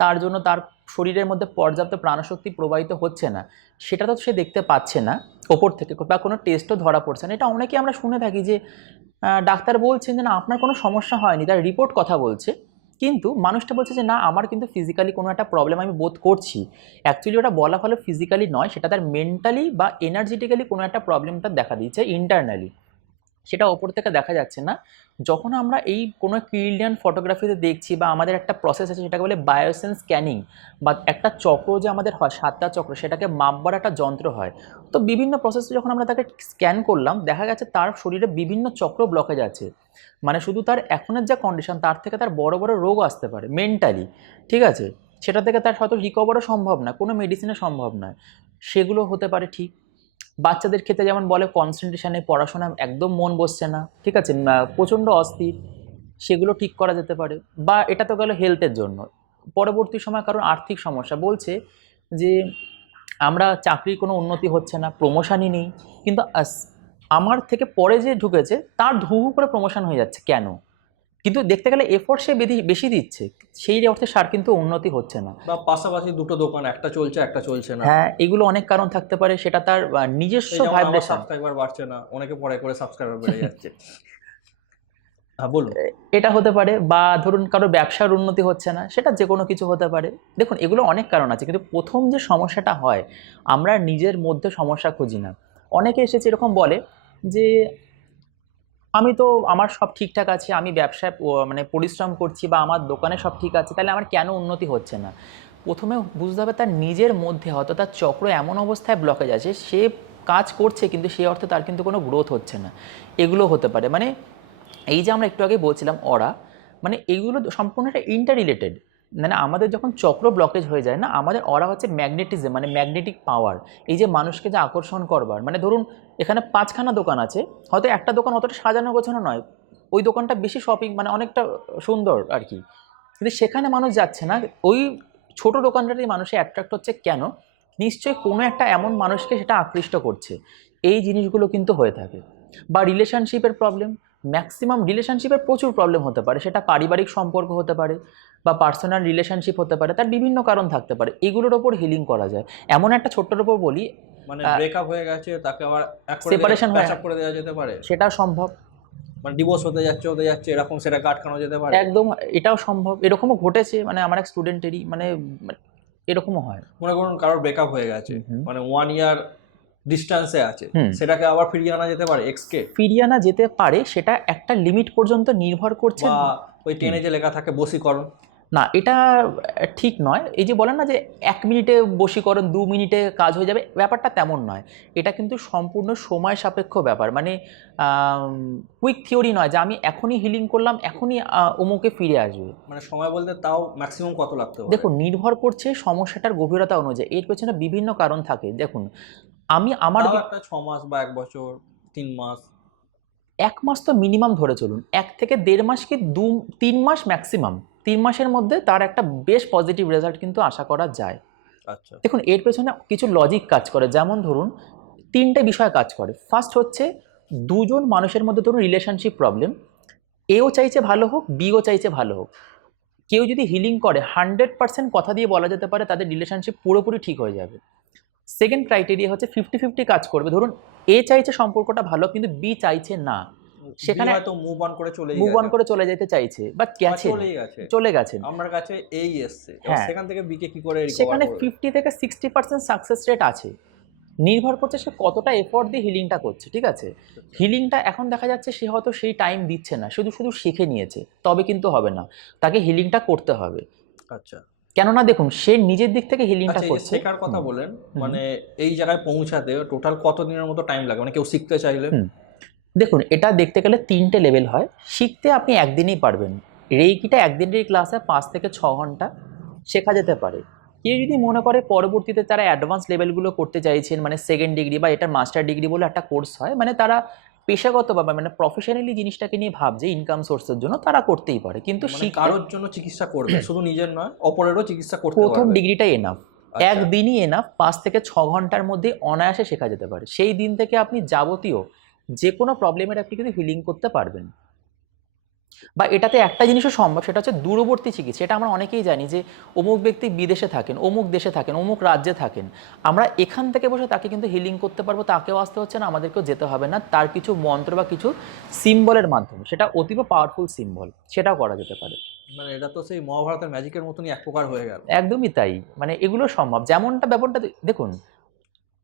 তার জন্য তার শরীরের মধ্যে পর্যাপ্ত প্রাণশক্তি প্রবাহিত হচ্ছে না, সেটা তো সে দেখতে পাচ্ছে না ওপর থেকে, বা কোনো টেস্টও ধরা পড়ছে না। এটা অনেকেই আমরা শুনে থাকি যে ডাক্তার বলছেন যে না আপনার কোনো সমস্যা হয়নি, তার রিপোর্ট কথা বলছে, কিন্তু মানুষটা বলছে যে না আমার কিন্তু ফিজিক্যালি কোনো একটা প্রবলেম আমি বোধ করছি। অ্যাকচুয়ালি ওটা বলা হলো ফিজিক্যালি নয়, সেটা তার মেন্টালি বা এনার্জেটিক্যালি কোনো একটা প্রবলেম তার দেখা দিয়েছে ইন্টারনালি, সেটা ওপর থেকে দেখা যাচ্ছে না। যখন আমরা এই কোনো কিল্ডিয়ান ফটোগ্রাফিতে দেখছি, বা আমাদের একটা প্রসেস আছে সেটাকে বলে বায়োসেন্স স্ক্যানিং, বা একটা চক্র যে আমাদের হয় 7টা চক্র, সেটাকে মাপবার একটা যন্ত্র হয়। তো বিভিন্ন প্রসেসে যখন আমরা তাকে স্ক্যান করলাম, দেখা গেছে তার শরীরে বিভিন্ন চক্র ব্লকেজ আছে। মানে শুধু তার এখনের যা কন্ডিশন, তার থেকে তার বড় বড় রোগ আসতে পারে মেন্টালি, ঠিক আছে। সেটা থেকে তার হয়তো রিকভারও সম্ভব না, কোনো মেডিসিনে সম্ভব নয়, সেগুলো হতে পারে। ঠিক বাচ্চাদের ক্ষেত্রে যেমন বলে কনসেন্ট্রেশনে, পড়াশোনা একদম মন বসছে না, ঠিক আছে, প্রচণ্ড অস্থির, সেগুলো ঠিক করা যেতে পারে। বা এটা তো গেল হেলথের জন্য। পরবর্তী সময় কারণ আর্থিক সমস্যা, বলছে যে আমরা চাকরির কোনো উন্নতি হচ্ছে না, প্রমোশনই নেই, কিন্তু আমার থেকে পরে যে ঢুকেছে তার ধু হু করে প্রমোশন হয়ে যাচ্ছে, কেন? কিন্তু দেখতে গেলে এফোর্ট সে বেশি দিচ্ছে, সেই অর্থে সার কিন্তু উন্নতি হচ্ছে না। বা পাশাপাশি দুটো দোকান, একটা চলছে একটা চলছে না। হ্যাঁ, এগুলো অনেক কারণ থাকতে পারে, সেটা তার নিজস্ব এই যেমন আমার ভাইব্রেশন। সাবস্ক্রাইবার বাড়ছে না, অনেকে পরে করে সাবস্ক্রাইবার বেড়ে যাচ্ছে। হ্যাঁ, বলুন। এটা হতে পারে, বা ধরুন কারো ব্যবসার উন্নতি হচ্ছে না, সেটা যে কোনো কিছু হতে পারে। দেখুন এগুলো অনেক কারণ আছে, কিন্তু প্রথম যে সমস্যাটা হয়, আমরা নিজের মধ্যে সমস্যা খুঁজি না। অনেকে এসেছে এরকম বলে যে আমি তো, আমার সব ঠিকঠাক আছে, আমি ব্যবসায় মানে পরিশ্রম করছি, বা আমার দোকানে সব ঠিক আছে, তাহলে আমার কেন উন্নতি হচ্ছে না? প্রথমে বুঝতে হবে তার নিজের মধ্যে হয়তো তার চক্র এমন অবস্থায় ব্লকেজ আছে, সে কাজ করছে কিন্তু সেই অর্থে তার কিন্তু কোনো গ্রোথ হচ্ছে না। এগুলো হতে পারে। মানে এই যে আমরা একটু আগে বলছিলাম অরা, মানে এইগুলো সম্পূর্ণ একটা ইন্টার রিলেটেড। মানে আমাদের যখন চক্র ব্লকেজ হয়ে যায় না, আমাদের অরা হচ্ছে ম্যাগনেটিজম, মানে ম্যাগনেটিক পাওয়ার। এই যে মানুষকে যে আকর্ষণ করবার, মানে ধরুন এখানে 5খানা দোকান আছে, হয়তো একটা দোকান অতটা সাজানো গোছানো নয়, ওই দোকানটা বেশি শপিং, মানে অনেকটা সুন্দর আর কি, কিন্তু সেখানে মানুষ যাচ্ছে না। ওই ছোট দোকানটাতেই মানুষে অ্যাট্রাক্ট হচ্ছে, কেন? নিশ্চয়ই কোনো একটা এমন মানুষকে সেটা আকৃষ্ট করছে। এই জিনিসগুলো কিন্তু হয়ে থাকে। বা রিলেশনশিপের প্রবলেম, ম্যাক্সিমাম রিলেশনশিপের প্রচুর প্রবলেম হতে পারে, সেটা পারিবারিক সম্পর্ক হতে পারে, বা পার্সোনাল রিলেশনশিপ হতে পারে, তার বিভিন্ন কারণ থাকতে পারে। এগুলোর ওপর হিলিং করা যায়। এমন একটা ছোট্টর ওপর বলি, মানে ব্রেকআপ হয়ে গেছে, তাকে আবার এক করে সেপারেশন হয়ে, প্যাচ আপ করে দেওয়া যেতে পারে? সেটা সম্ভব। মানে ডিভোর্স হতে যাচ্ছে এরকম, সেটাকে আটকানো যেতে পারে? একদম, এটাও সম্ভব, এরকমও ঘটেছে, মানে আমার এক স্টুডেন্টেরই, মানে এরকমও হয়। মনে করুন কারোর ব্রেকআপ হয়ে গেছে, হুম। মানে 1 ইয়ার ডিস্টেন্সে আছে, হুম। সেটাকে আবার ফিরিয়ে আনা যেতে পারে এক্সকে, ফিরিয়ে আনা যেতে পারে, সেটা একটা লিমিট পর্যন্ত নির্ভর করছে। বা ওই টেনে যে লেখা থাকে বশীকরণ? না, এটা ঠিক নয়। এই যে বলেন না যে 1 মিনিটে বশীকরণ, 2 মিনিটে কাজ হয়ে যাবে, ব্যাপারটা তেমন নয়। এটা কিন্তু সম্পূর্ণ সময় সাপেক্ষ ব্যাপার। মানে কুইক থিওরি নয় যে আমি এখনই হিলিং করলাম, এখনই অমুকে ফিরে আসবে। মানে সময় বলতে তাও ম্যাক্সিমাম কত লাগতে পারে? দেখুন, নির্ভর করছে সমস্যাটার গভীরতা অনুযায়ী। এর পেছনে বিভিন্ন কারণ থাকে। দেখুন, আমি আমার তাও একটা 6 মাস বা 1 বছর, 3 মাস? 1 মাস তো মিনিমাম ধরে চলুন, 1 থেকে 1.5 মাস কি 3 মাস ম্যাক্সিমাম। 3 মাসের মধ্যে তার একটা বেশ পজিটিভ রেজাল্ট কিন্তু আশা করা যায়। আচ্ছা। দেখুন, এর পেছনে কিছু লজিক কাজ করে। যেমন ধরুন, 3টে বিষয় কাজ করে। ফার্স্ট হচ্ছে, দুজন মানুষের মধ্যে ধরুন রিলেশনশিপ প্রবলেম, এও চাইছে ভালো হোক, বিও চাইছে ভালো হোক। কেউ যদি হিলিং করে 100% কথা দিয়ে বলা যেতে পারে তাদের রিলেশনশিপ পুরোপুরি ঠিক হয়ে যাবে। সেকেন্ড ক্রাইটেরিয়া হচ্ছে 50-50 কাজ করবে। ধরুন, এ চাইছে সম্পর্কটা ভালো কিন্তু বি চাইছে না, সেখানে হয়তো মুভ অন করে চলেই মুভ অন গেছে, করে চলে যেতে চাইছে বা গেছে, চলেই গেছে, চলে গেছেন। আমার কাছে এই এসছে, এবার হ্যাঁ, সেখান থেকে বিকে কি করে রিকভার সেখানে করবে? 50 থেকে 60% সাকসেস রেট আছে। নির্ভর করছে সে কতটা এফোর্ট দিয়ে হিলিংটা করছে। ঠিক আছে, হিলিংটা এখন দেখা যাচ্ছে সে হয়তো সেই টাইম দিচ্ছে না, শুধু শুধু শিখে নিয়েছে, তবে কিন্তু হবে না, তাকে হিলিংটা করতে হবে। আচ্ছা। কেননা দেখুন, সে নিজের দিক থেকে হিলিংটা আচ্ছা, এই যে করছে। শেখার কথা বলেন, মানে এই জায়গায় পৌঁছাতে টোটাল কত দিনের মতো টাইম লাগে, মানে কেউ শিখতে চাইলে? দেখুন, এটা দেখতে গেলে 3টে লেভেল হয়। শিখতে আপনি একদিনেই পারবেন। রেইকিটা একদিনের ক্লাসে 5 থেকে 6 ঘন্টা শেখা যেতে পারে। কেউ যদি মনে করে পরবর্তীতে তারা অ্যাডভান্স লেভেলগুলো করতে চাইছেন, মানে 2nd ডিগ্রি বা এটা মাস্টার ডিগ্রি বলে একটা কোর্স হয়, মানে তারা পেশাগতভাবে মানে প্রফেশনালি জিনিসটাকে নিয়ে ভাবছে ইনকাম সোর্সের জন্য, তারা করতেই পারে। কিন্তু মানে শিখতে কারোর জন্য চিকিৎসা করবে, শুধু নিজের নয়, অপরেরও চিকিৎসা করতে প্রথম পারবে? ডিগ্রিটাই এনাফ। আচ্ছা। একদিনই এনাফ, 5 থেকে 6 ঘন্টার মধ্যে অনায়াসে শেখা যেতে পারে। সেই দিন থেকে আপনি যাবতীয় যে কোনো প্রবলেমের আপনি কিন্তু হিলিং করতে পারবেন। বা এটাতে একটা জিনিসও সম্ভব, সেটা হচ্ছে দূরবর্তী চিকিৎসা। এটা আমরা অনেকেই জানি যে অমুক ব্যক্তি বিদেশে থাকেন, অমুক দেশে থাকেন, অমুক রাজ্যে থাকেন, আমরা এখান থেকে বসে তাকে কিন্তু হিলিং করতে পারবো। তাকেও আসতে হচ্ছে না, আমাদেরকেও যেতে হবে না। তার কিছু মন্ত্র বা কিছু সিম্বলের মাধ্যমে, সেটা অতীব পাওয়ারফুল সিম্বল, সেটাও করা যেতে পারে। মানে এটা তো সেই মহাভারতের ম্যাজিকের মতনই এক প্রকার হয়ে গেল। একদমই তাই। মানে এগুলো সম্ভব। যেমনটা ব্যাপারটা দেখুন,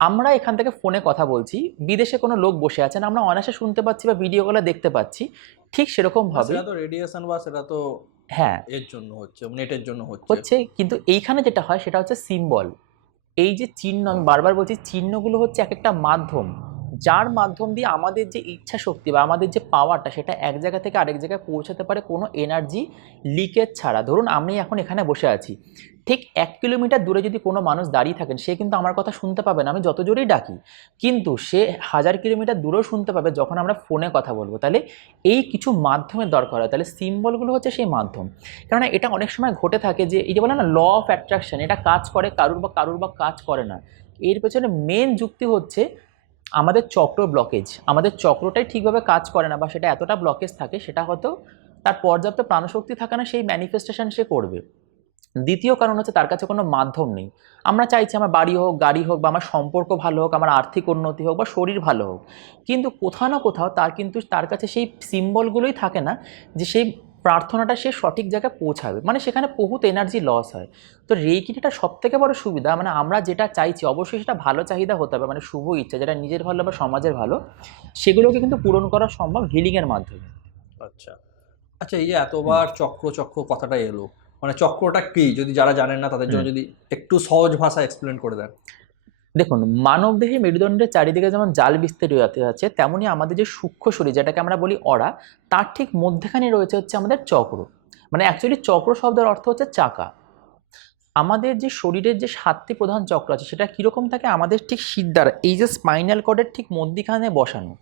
আমরা এখান থেকে ফোনে কথা বলছি, বিদেশে কোনো লোক বসে আছেন, আমরা অনায়াসে শুনতে পাচ্ছি বা ভিডিও কলে দেখতে পাচ্ছি। ঠিক সেরকম ভাবে, সেটা তো রেডিয়েশন, বা সেটা তো হ্যাঁ, এর জন্য হচ্ছে, নেটের জন্য হচ্ছে। হচ্ছে। কিন্তু এইখানে যেটা হয় সেটা হচ্ছে সিম্বল। এই যে চিহ্ন, আমি বারবার বলছি, চিহ্নগুলো হচ্ছে এক একটা মাধ্যম, যার মাধ্যম দিয়ে আমাদের যে ইচ্ছা শক্তি বা আমাদের যে পাওয়ারটা, সেটা এক জায়গা থেকে আরেক জায়গায় পৌঁছাতে পারে কোনো এনার্জি লিকেজ ছাড়া। ধরুন, আমি এখন এখানে বসে আছি, ঠিক 1 কিলোমিটার দূরে যদি কোনো মানুষ দাঁড়িয়ে থাকেন, সে কিন্তু আমার কথা শুনতে পাবে না আমি যত জোরেই ডাকি, কিন্তু সে 1000 কিলোমিটার দূরেও শুনতে পাবে যখন আমরা ফোনে কথা বলবো। তাহলে এই কিছু মাধ্যমের দরকার হয়, তাহলে সিম্বলগুলো হচ্ছে সেই মাধ্যম। কেননা এটা অনেক সময় ঘটে থাকে যে এই যে বলে না ল অফ অ্যাট্রাকশন, এটা কাজ করে কারুর বা কাজ করে না। এর পেছনে মেন যুক্তি হচ্ছে আমাদের চক্র ব্লকেজ। আমাদের চক্রটাই ঠিকভাবে কাজ করে না, বা সেটা এতটা ব্লকেজ থাকে, সেটা হয়তো তার পর্যাপ্ত প্রাণশক্তি থাকে না, সেই ম্যানিফেস্টেশন সে করবে। দ্বিতীয় কারণ হচ্ছে তার কাছে কোনো মাধ্যম নেই। আমরা চাইছি আমার বাড়ি হোক, গাড়ি হোক, বা আমার সম্পর্ক ভালো হোক, আমার আর্থিক উন্নতি হোক, বা শরীর ভালো হোক, কিন্তু কোথাও না কোথাও তার কাছে সেই সিম্বলগুলোই থাকে না যে সেই প্রার্থনাটা সে সঠিক জায়গায় পৌঁছাবে। মানে সেখানে বহুত এনার্জি লস হয়। তো রেইকিটা সব থেকে বড় সুবিধা, মানে আমরা যেটা চাইছি অবশ্যই সেটা ভালো চাহিদা হতে হবে, মানে শুভ ইচ্ছা, যেটা নিজের ভালো বা সমাজের ভালো, সেগুলোকে কিন্তু পূরণ করা সম্ভব হিলিংয়ের মাধ্যমে। আচ্ছা। আচ্ছা, এই যে এতবার চক্র চক্র কথাটা এলো, মানে চক্রটা কি, যদি যারা জানেন না তাদের জন্য যদি একটু সহজ ভাষা এক্সপ্লেন করে দেন? দেখুন, মানবদেহে মেরুদণ্ডের চারিদিকে যেমন জাল বিস্তারিত আছে, তেমনি আমাদের যে সূক্ষ্ম শরীর, যেটাকে আমরা বলি অরা, তার ঠিক মধ্যখানে রয়েছে হচ্ছে আমাদের চক্র। মানে অ্যাকচুয়ালি চক্র শব্দের অর্থ হচ্ছে চাকা। আমাদের যে শরীরের যে 7টি প্রধান চক্র আছে, সেটা কীরকম থাকে, আমাদের ঠিক সিদ্ধার এই যে স্পাইনাল কর্ডের ঠিক মধ্যখানে বসানো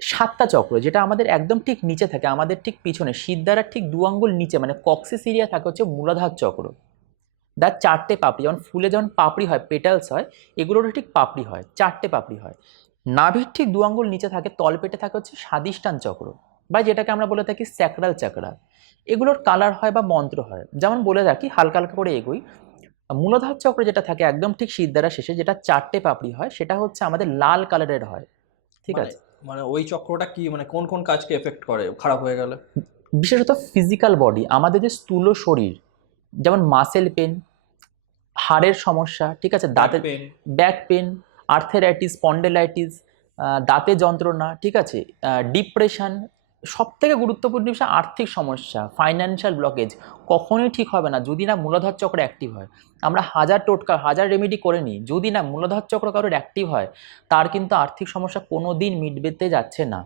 7টা চক্র, যেটা আমাদের একদম ঠিক নিচে থাকে, আমাদের ঠিক পিছনে সিদ্ধারার ঠিক 2 আঙ্গুল নিচে, মানে কক্সিস এরিয়া থাকে হচ্ছে মূলাধার চক্র। তার 4টে পাপড়ি, যেমন ফুলে যখন পাপড়ি হয়, পেটালস হয়, এগুলোরও ঠিক পাপড়ি হয়, 4টে পাপড়ি হয়। নাভির ঠিক 2 আঙ্গুল নিচে থাকে, তলপেটে থাকে হচ্ছে স্বাদিষ্ঠান চক্র, বা যেটাকে আমরা বলে থাকি স্যাক্রাল চাকরা। এগুলোর কালার হয় বা মন্ত্র হয়, যেমন বলে রাখি হালকা হালকা করে এগোই। মূলাধার চক্র যেটা থাকে একদম ঠিক সিদ্ধারা শেষে, যেটা 4টে পাপড়ি হয়, সেটা হচ্ছে আমাদের লাল কালারের হয়। ঠিক মানে আছে, মানে ওই চক্রটা কি, মানে কোন কোন কাজকে এফেক্ট করে খারাপ হয়ে গেলে? বিশেষত ফিজিক্যাল বডি, আমাদের যে স্থূল শরীর, যেমন মাসেল পেন, হাড়ের সমস্যা, ঠিক আছে, দাঁতের পেন? ব্যাক পেন, আর্থেরাইটিস, স্পন্ডেলাইটিস, দাঁতে যন্ত্রণা, ঠিক আছে, ডিপ্রেশন, সব থেকে গুরুত্বপূর্ণ বিষয় আর্থিক সমস্যা, ফাইন্যান্সিয়াল ব্লকেজ কখনোই ঠিক হবে না যদি না মূলাধার চক্র অ্যাক্টিভ হয়। আমরা হাজার টোটকা, হাজার রেমেডি করে নিই, যদি না মূলাধার চক্র কারোর অ্যাক্টিভ হয়, তার কিন্তু আর্থিক সমস্যা কোনো দিন মিটবেতে যাচ্ছে না।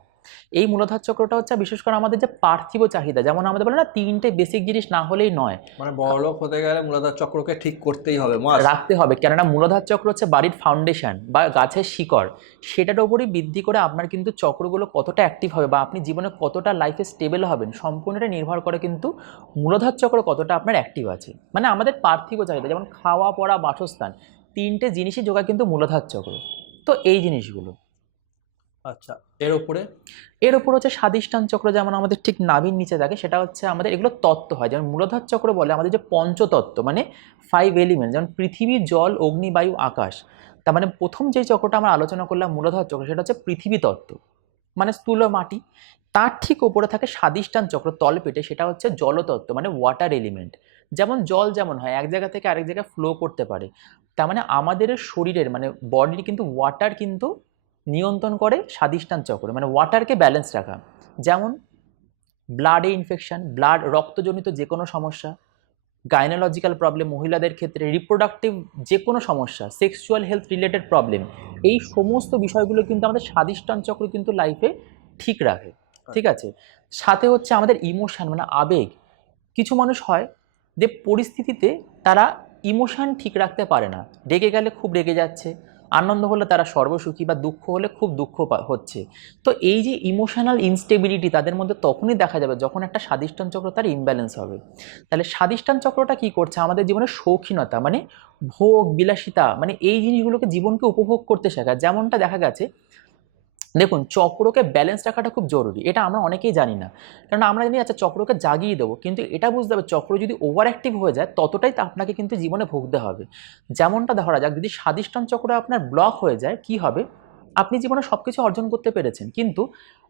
এই মূলাধার চক্রটা হচ্ছে বিশেষ করে আমাদের যে পার্থিব চাহিদা, যেমন আমাদের বলে না 3টে বেসিক জিনিস না হলেই নয়, মানে বড়লোক হতে গেলে মূলাধার চক্রকে ঠিক করতেই হবে, মাস্ট রাখতে হবে। কেননা মূলাধার চক্র হচ্ছে বাড়ির ফাউন্ডেশন বা গাছের শিকড়, সেটার উপরই বৃদ্ধি করে আপনার কিন্তু চক্রগুলো কতটা অ্যাক্টিভ হবে বা আপনি জীবনে কতটা লাইফে স্টেবল হবেন সম্পূর্ণটা নির্ভর করে কিন্তু মূলাধার চক্র কতটা আপনার অ্যাক্টিভ আছে। মানে আমাদের পার্থিব চাহিদা যেমন খাওয়া, পড়া, বাসস্থান, 3টে জিনিসই যোগায় কিন্তু মূলাধার চক্র। তো এই জিনিসগুলো। আচ্ছা, এর উপরে এর উপর হচ্ছে স্বাধিষ্ঠান চক্র, যেমন আমাদের ঠিক নাভির নিচে থাকে, সেটা হচ্ছে আমাদের এগুলো তত্ত্ব হয়। যেমন মূলাধার চক্র বলে আমাদের যে পঞ্চতত্ত্ব, মানে 5 এলিমেন্ট, যেমন পৃথিবী, জল, অগ্নি, বায়ু, আকাশ। তার মানে প্রথম যে চক্রটা আমরা আলোচনা করলাম মূলাধার চক্র, সেটা হচ্ছে পৃথিবী তত্ত্ব, মানে স্থূল মাটি। তার ঠিক ওপরে থাকে স্বাধিষ্ঠান চক্র তলপেটে, সেটা হচ্ছে জলতত্ত্ব, মানে ওয়াটার এলিমেন্ট। যেমন জল যেমন হয় এক জায়গা থেকে আরেক জায়গায় ফ্লো করতে পারে, তার মানে আমাদের শরীরের মানে বডির কিন্তু ওয়াটার কিন্তু নিয়ন্ত্রণ করে স্বাধিষ্ঠান চক্র, মানে ওয়াটারকে ব্যালেন্স রাখা। যেমন ব্লাডে ইনফেকশন, ব্লাড রক্তজনিত যে কোনো সমস্যা, গাইনোলজিক্যাল প্রবলেম মহিলাদের ক্ষেত্রে, রিপ্রোডাক্টিভ যে কোনো সমস্যা, সেক্সুয়াল হেলথ রিলেটেড প্রবলেম, এই সমস্ত বিষয়গুলো কিন্তু আমাদের স্বাধিষ্ঠান চক্র কিন্তু লাইফে ঠিক রাখে, ঠিক আছে। সাথে হচ্ছে আমাদের ইমোশন, মানে আবেগ। কিছু মানুষ হয় যে পরিস্থিতিতে তারা ইমোশন ঠিক রাখতে পারে না, রেগে গেলে খুব রেগে যাচ্ছে, আনন্দ হলে তারা সর্বসুখী, বা দুঃখ হলে খুব দুঃখ হচ্ছে। তো এই যে ইমোশনাল ইনস্টেবিলিটি তাদের মধ্যে তখনই দেখা যাবে যখন একটা স্বাধিষ্ঠান চক্র তার ইমব্যালেন্স হবে। তাহলে স্বাধিষ্ঠান চক্রটা কি করছে আমাদের জীবনে শৌখিনতা, মানে ভোগ বিলাসিতা, মানে এই জিনিসগুলোকে জীবনকে উপভোগ করতে শেখা। যেমনটা দেখা গেছে, দেখুন চক্রকে ব্যালেন্স রাখাটা খুব জরুরি, এটা আমরা অনেকেই জানি না। কারণ আমরা জানি আচ্ছা চক্রকে জাগিয়ে দেবো, কিন্তু এটা বুঝতে হবে চক্র যদি ওভার অ্যাক্টিভ হয়ে যায় ততটাই তা আপনাকে কিন্তু জীবনে ভুগতে হবে। যেমনটা ধরা যাক, যদি স্বাধিষ্ঠান চক্র আপনার ব্লক হয়ে যায় কি হবে, আপনি জীবনে সব কিছু অর্জন করতে পেরেছেন কিন্তু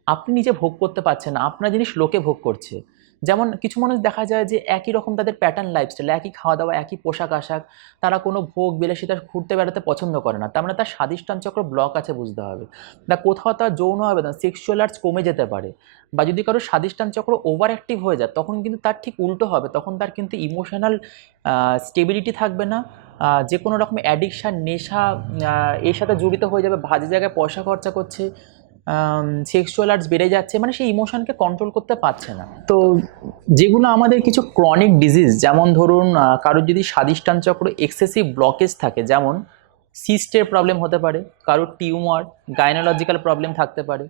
আপনি নিজে ভোগ করতে পারছেন না, আপনার জিনিস লোকে ভোগ করছে। যেমন কিছু মানুষ দেখা যায় যে একই রকম তাদের প্যাটার্ন লাইফস্টাইল, একই খাওয়া দাওয়া, একই পোশাক আশাক, তারা কোনো ভোগ বিলাসিতা ঘুরতে বেড়াতে পছন্দ করে না, তার মানে তার স্বাধিষ্ঠান চক্র ব্লক আছে বুঝতে হবে। বা কোথাও তার যৌন আবেদন, সেক্সুয়াল আর্টস কমে যেতে পারে। বা যদি কারো স্বাধিষ্ঠান চক্র ওভার অ্যাক্টিভ হয়ে যায় তখন কিন্তু তার ঠিক উল্টো হবে, তখন তার কিন্তু ইমোশনাল স্টেবিলিটি থাকবে না, যে কোনো রকম অ্যাডিকশান, নেশা এর সাথে জড়িত হয়ে যাবে, বাজে জায়গায় পয়সা খরচা করছে, সেক্সুয়াল আর্টস বেড়ে যাচ্ছে, মানে সেই ইমোশনকে কন্ট্রোল করতে পারছে না। তো যেগুলো আমাদের কিছু ক্রনিক ডিজিজ, যেমন ধরুন কারোর যদি স্বাধিষ্ঠান চক্র এক্সেসিভ ব্লকেজ থাকে, যেমন সিস্টের প্রবলেম হতে পারে, কারোর টিউমার, গাইনোলজিক্যাল প্রবলেম থাকতে পারে,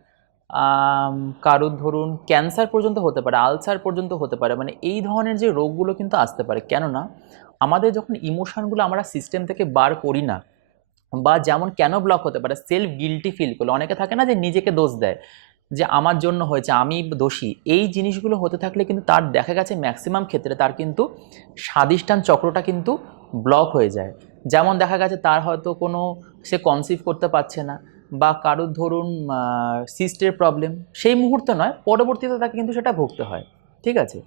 কারোর ধরুন ক্যান্সার পর্যন্ত হতে পারে, আলসার পর্যন্ত হতে পারে, মানে এই ধরনের যে রোগগুলো কিন্তু আসতে পারে। কেননা আমাদের যখন ইমোশনগুলো আমরা সিস্টেম থেকে বার করি না, বা যেমন কেন ব্লক হতে পারে, সেলফ গিল্টি ফিল করলে, অনেকে থাকে না যে নিজেকে দোষ দেয় যে আমার জন্য হয়েছে, আমি দোষী, এই জিনিসগুলো হতে থাকলে কিন্তু তার দেখা গেছে ম্যাক্সিমাম ক্ষেত্রে তার কিন্তু স্বাধিষ্ঠান চক্রটা কিন্তু ব্লক হয়ে যায়। যেমন দেখা গেছে তার হয়তো কোনো সে কনসিভ করতে পারছে না, বা কারোর ধরুন সিস্টের প্রবলেম, সেই মুহূর্তে নয় পরবর্তীতে তাকে কিন্তু সেটা ভুগতে হয়, ঠিক আছে।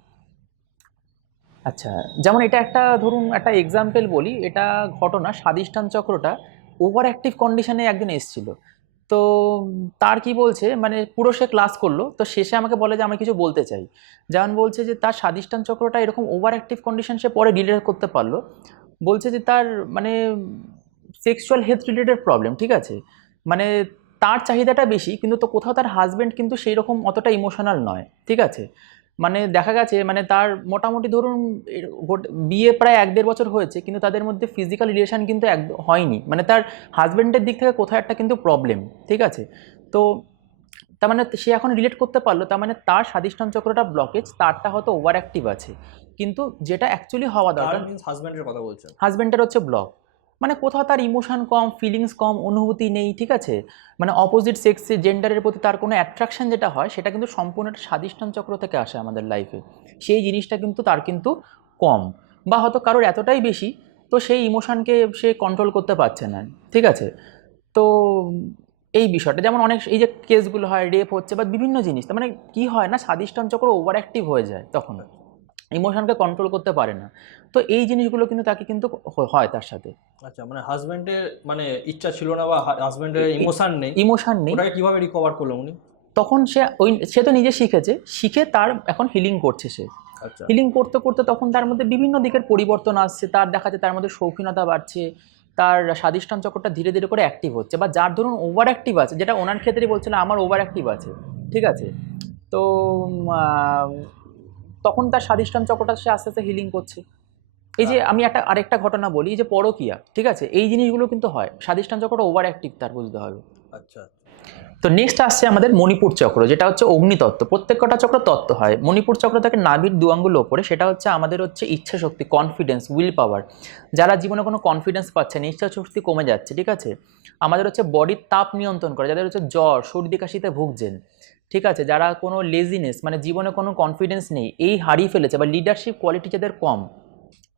আচ্ছা, যেমন এটা একটা ধরুন একটা এক্সাম্পল বলি, এটা ঘটনা, স্বাধিষ্ঠান চক্রটা ওভার অ্যাক্টিভ কন্ডিশনে একদিন এসেছিল। তো তার কি বলছে, মানে পুরো সে ক্লাস করলো, তো শেষে আমাকে বলে যে আমি কিছু বলতে চাই। যেমন বলছে যে তার স্বাধিষ্ঠান চক্রটা এরকম ওভার অ্যাক্টিভ কন্ডিশন সে পরে ডিলিট করতে পারলো। বলছে যে তার মানে সেক্সুয়াল হেলথ রিলেটেড প্রবলেম, ঠিক আছে, মানে তার চাহিদাটা বেশি কিন্তু তো কোথাও তার হাজব্যান্ড কিন্তু সেই রকম অতটা ইমোশনাল নয়, ঠিক আছে। মানে দেখা গেছে মানে তার মোটামুটি ধরুন বিয়ে প্রায় 1-1.5 বছর হয়েছে কিন্তু তাদের মধ্যে ফিজিক্যাল রিলেশন কিন্তু হয়নি, মানে তার হাজব্যান্ডের দিক থেকে কোথাও একটা কিন্তু প্রবলেম, ঠিক আছে। তো তার মানে সে এখন রিলেট করতে পারলো, তার মানে তার স্বাধিষ্ঠান চক্রটা ব্লকেজ, তারটা হয়তো ওভার অ্যাক্টিভ আছে, কিন্তু যেটা অ্যাকচুয়ালি হওয়া দরকার, হাজব্যান্ডের কথা বলছেন, হাজব্যান্ডের হচ্ছে ব্লক, মানে কোথাও তার ইমোশন কম, ফিলিংস কম, অনুভূতি নেই, ঠিক আছে, মানে অপোজিট সেক্সে জেন্ডারের প্রতি তার কোনো অ্যাট্রাকশন যেটা হয় সেটা কিন্তু সম্পূর্ণ একটা স্বাধিষ্ঠান চক্র থেকে আসে আমাদের লাইফে, সেই জিনিসটা কিন্তু তার কিন্তু কম, বা হয়তো কারোর এতটাই বেশি তো সেই ইমোশনকে সে কন্ট্রোল করতে পারছে না, ঠিক আছে। তো এই বিষয়টা যেমন অনেক এই যে কেসগুলো হয়, রেপ হচ্ছে বা বিভিন্ন জিনিস, তার মানে কি হয় না স্বাধিষ্ঠান চক্র ওভার অ্যাক্টিভ হয়ে যায় তখন। ইমোশনকে কন্ট্রোল করতে পারে না। তো এই জিনিসগুলো কিন্তু তাকে কিন্তু হয় তার সাথে। আচ্ছা, মানে হাজবেন্ডের মানে ইচ্ছা ছিল না বা হাজবেন্ডের ইমোশন নেই, ইমোশন নেই, ওটাকে কিভাবে রিকভার করলো উনি? তখন সে তো নিজে শিখেছে, শিখে তার এখন হিলিং করছে সে। আচ্ছা হিলিং করতে করতে তখন তার মধ্যে বিভিন্ন দিকের পরিবর্তন আসছে, তার দেখা যাচ্ছে তার মধ্যে শৌখিনতা বাড়ছে, তার স্বাধিষ্ঠান চক্রটা ধীরে ধীরে করে অ্যাক্টিভ হচ্ছে। বা যার ধরুন ওভার অ্যাক্টিভ আছে, যেটা ওনার ক্ষেত্রে বলছিল আমার ওভার অ্যাক্টিভ আছে, ঠিক আছে, তো তখন তার স্বাধিষ্ঠান চক্রটা সে আস্তে আস্তে হিলিং করছে। এই যে আমি আরেকটা ঘটনা বলি, এই যে পরকীয়া, ঠিক আছে, এই জিনিসগুলো কিন্তু হয়, স্বাধিষ্ঠান চক্রটা ওভার অ্যাক্টিভ তার, বুঝতে হবে। আচ্ছা তো নেক্সট আসছে আমাদের মণিপুর চক্র, যেটা হচ্ছে অগ্নিতত্ত্ব। প্রত্যেকটা চক্র তত্ত্ব হয়। মণিপুর চক্র থাকে নাভির দু আঙ্গুল ওপরে, সেটা হচ্ছে আমাদের হচ্ছে ইচ্ছা শক্তি, কনফিডেন্স, উইল পাওয়ার। যারা জীবনে কোনো কনফিডেন্স পাচ্ছে না, ইচ্ছা শক্তি কমে যাচ্ছে, ঠিক আছে, আমাদের হচ্ছে বডির তাপ নিয়ন্ত্রণ করে, যাদের হচ্ছে জ্বর সর্দি কাশিতে ভুগছেন, ঠিক আছে, যারা কোনো লেজিনেস মানে জীবনে কোনো কনফিডেন্স নেই, এই হারিয়ে ফেলেছে, বা লিডারশিপ কোয়ালিটি যাদের কম,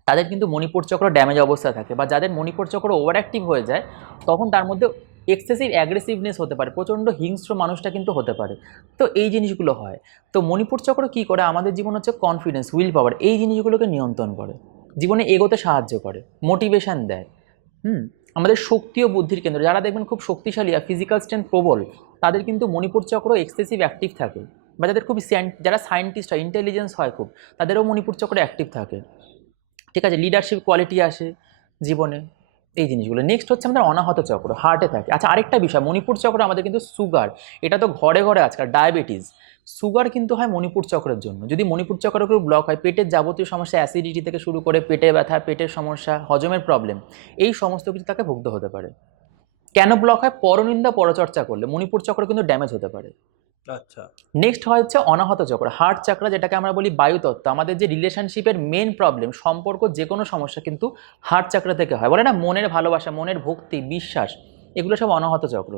তাদের কিন্তু মণিপুর চক্র ড্যামেজ অবস্থা থাকে। বা যাদের মণিপুর চক্র ওভার অ্যাক্টিভ হয়ে যায়, তখন তার মধ্যে এক্সেসিভ অ্যাগ্রেসিভনেস হতে পারে, প্রচণ্ড হিংস্র মানুষটা কিন্তু হতে পারে। তো এই জিনিসগুলো হয়। তো মণিপুর চক্র কী করে, আমাদের জীবন হচ্ছে কনফিডেন্স, উইল পাওয়ার, এই জিনিসগুলোকে নিয়ন্ত্রণ করে, জীবনে এগোতে সাহায্য করে, মোটিভেশন দেয়। আমাদের শক্তি ও বুদ্ধির কেন্দ্র। যারা দেখবেন খুব শক্তিশালী আর ফিজিক্যাল স্ট্রেংথ প্রবল, তাদের কিন্তু মণিপুর চক্র এক্সেসিভ অ্যাক্টিভ থাকে। বা যাদের খুব যারা সায়েন্টিস্ট হয়, ইন্টেলিজেন্স হয় খুব, তাদেরও মণিপুর চক্র অ্যাক্টিভ থাকে, ঠিক আছে, লিডারশিপ কোয়ালিটি আসে জীবনে, এই জিনিসগুলো। নেক্সট হচ্ছে আমাদের অনাহত চক্র, হার্টে থাকে। আচ্ছা, আরেকটা বিষয়, মণিপুর চক্র আমাদের কিন্তু সুগার, এটা তো ঘরে ঘরে আজকাল ডায়াবেটিস, সুগার কিন্তু হয় মণিপুর চক্রের জন্য। যদি মণিপুর চক্র কেউ ব্লক হয়, পেটের যাবতীয় সমস্যা, অ্যাসিডিটি থেকে শুরু করে পেটে ব্যথা, পেটের সমস্যা, হজমের প্রবলেম, এই সমস্ত কিছু তাকে ভুগতে হতে পারে। কেন ব্লক হয়? পরনিন্দা পরচর্চা করলে মণিপুর চক্র কিন্তু ড্যামেজ হতে পারে। আচ্ছা নেক্সট হয় হচ্ছে অনাহত চক্র, হার্ট চক্র, যেটাকে আমরা বলি বায়ুতত্ত্ব। আমাদের যে রিলেশনশিপের মেন প্রবলেম, সম্পর্ক, যে কোনো সমস্যা কিন্তু হার্ট চক্র থেকে হয়। বলে না, মনের ভালোবাসা, মনের ভক্তি, বিশ্বাস, এগুলো সব অনাহত চক্র।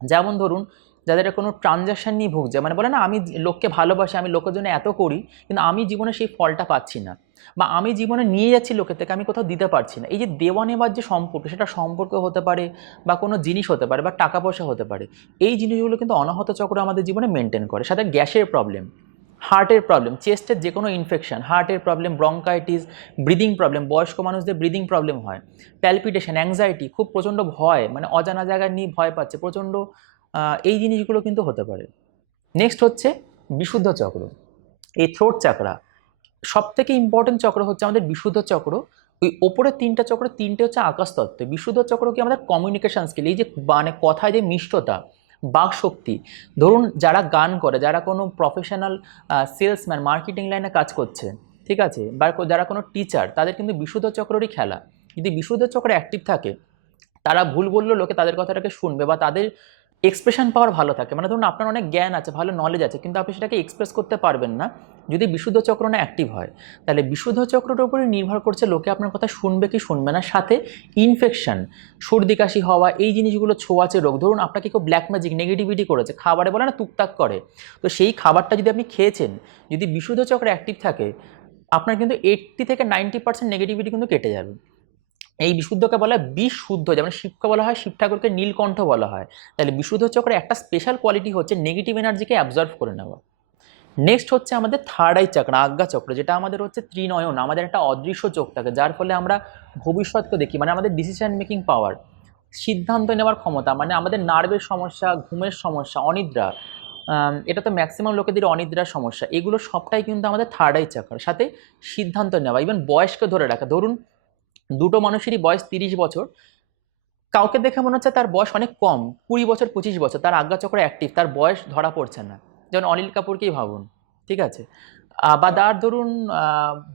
যেমন ধরুন, যাদের কোনো ট্রানজ্যাকশন নিয়ে ভুগছে, মানে বলে না আমি লোককে ভালোবাসি, আমি লোকের জন্য এত করি, কিন্তু আমি জীবনে সেই ফলটা পাচ্ছি না, বা আমি জীবনে নিয়ে যাচ্ছি লোকের থেকে, আমি কোথাও দিতে পারছি না। এই যে দেওয়া নেওয়ার যে সম্পর্ক, সেটা সম্পর্ক হতে পারে, বা কোনো জিনিস হতে পারে, বা টাকা পয়সা হতে পারে, এই জিনিসগুলো কিন্তু অনাহত চক্র আমাদের জীবনে মেনটেন করে। সাথে গ্যাসের প্রবলেম, হার্টের প্রবলেম, চেস্টের যে কোনো ইনফেকশন, হার্টের প্রবলেম, ব্রঙ্কাইটিস, ব্রিদিং প্রবলেম, বয়স্ক মানুষদের ব্রিদিং প্রবলেম হয়, প্যালপিটেশন, অ্যাংজাইটি, খুব প্রচণ্ড ভয়, মানে অজানা জায়গায় নিয়ে ভয় পাচ্ছে প্রচণ্ড, এই জিনিসগুলো কিন্তু হতে পারে। নেক্সট হচ্ছে বিশুদ্ধ চক্র, এই থ্রোট চাকরা, সব থেকে ইম্পর্টেন্ট চক্র হচ্ছে আমাদের বিশুদ্ধ চক্র। ওই ওপরের তিনটা চক্র, তিনটে হচ্ছে আকাশতত্ত্ব। বিশুদ্ধ চক্র কি আমাদের কমিউনিকেশন স্কিল, এই যে মানে কথায় যে মিষ্টতা, বাক শক্তি। ধরুন যারা গান করে, যারা কোনো প্রফেশনাল সেলসম্যান, মার্কেটিং লাইনে কাজ করছে, ঠিক আছে, বা যারা কোনো টিচার, তাদের কিন্তু বিশুদ্ধ চক্রেরই খেলা। যদি বিশুদ্ধ চক্র অ্যাক্টিভ থাকে, তারা ভুল বললেও লোকে তাদের কথাটাকে শুনবে, বা তাদের এক্সপ্রেশন পাওয়ার ভালো থাকে। মানে ধরুন আপনার অনেক জ্ঞান আছে, ভালো নলেজ আছে, কিন্তু আপনি সেটাকে এক্সপ্রেস করতে পারবেন না যদি বিশুদ্ধ চক্র না অ্যাক্টিভ হয়। তাহলে বিশুদ্ধ চক্রটার উপরে নির্ভর করছে লোকে আপনার কথা শুনবে কি শুনবে না। সাথে ইনফেকশন, সর্দি কাশি হওয়া, এই জিনিসগুলো, ছোঁয়াচে রোগ। ধরুন আপনাকে কেউ ব্ল্যাক ম্যাজিক, নেগেটিভিটি করেছে, খাবারে বলে না টুকটাক করে, তো সেই খাবারটা যদি আপনি খেয়েছেন, যদি বিশুদ্ধ চক্র অ্যাক্টিভ থাকে, আপনার কিন্তু 80 থেকে 90% নেগেটিভিটি কিন্তু কেটে যাবে। এই বিশুদ্ধকে বলা হয় বিশুদ্ধ, যেমন শিবকে বলা হয়, শিব ঠাকুরকে নীলকণ্ঠ বলা হয়। তাহলে বিশুদ্ধ চক্রের একটা স্পেশাল কোয়ালিটি হচ্ছে নেগেটিভ এনার্জিকে অ্যাবজর্ভ করে নেওয়া। নেক্সট হচ্ছে আমাদের থার্ড আই চক্র, আজ্ঞা চক্র, যেটা আমাদের হচ্ছে ত্রিনয়ন, আমাদের একটা অদৃশ্য চোখ থাকে, যার ফলে আমরা ভবিষ্যৎকে দেখি। মানে আমাদের ডিসিশন মেকিং পাওয়ার, সিদ্ধান্ত নেওয়ার ক্ষমতা, মানে আমাদের নার্ভের সমস্যা, ঘুমের সমস্যা, অনিদ্রা, এটা তো ম্যাক্সিমাম লোকেদের অনিদ্রার সমস্যা, এগুলো সবটাই কিন্তু আমাদের থার্ড আই চক্র। সাথে সিদ্ধান্ত নেওয়া, ইভেন বয়সকে ধরে রাখা। ধরুন দুটো মানুষেরই বয়স 30 বছর, কাউকে দেখে মনে হচ্ছে তার বয়স অনেক কম, 20 বছর 25 বছর, তার আজ্ঞাচক্র অ্যাক্টিভ, তার বয়স ধরা পড়ছে না। যেমন অনিল কাপুরকেই ভাবুন, ঠিক আছে, বা তার ধরুন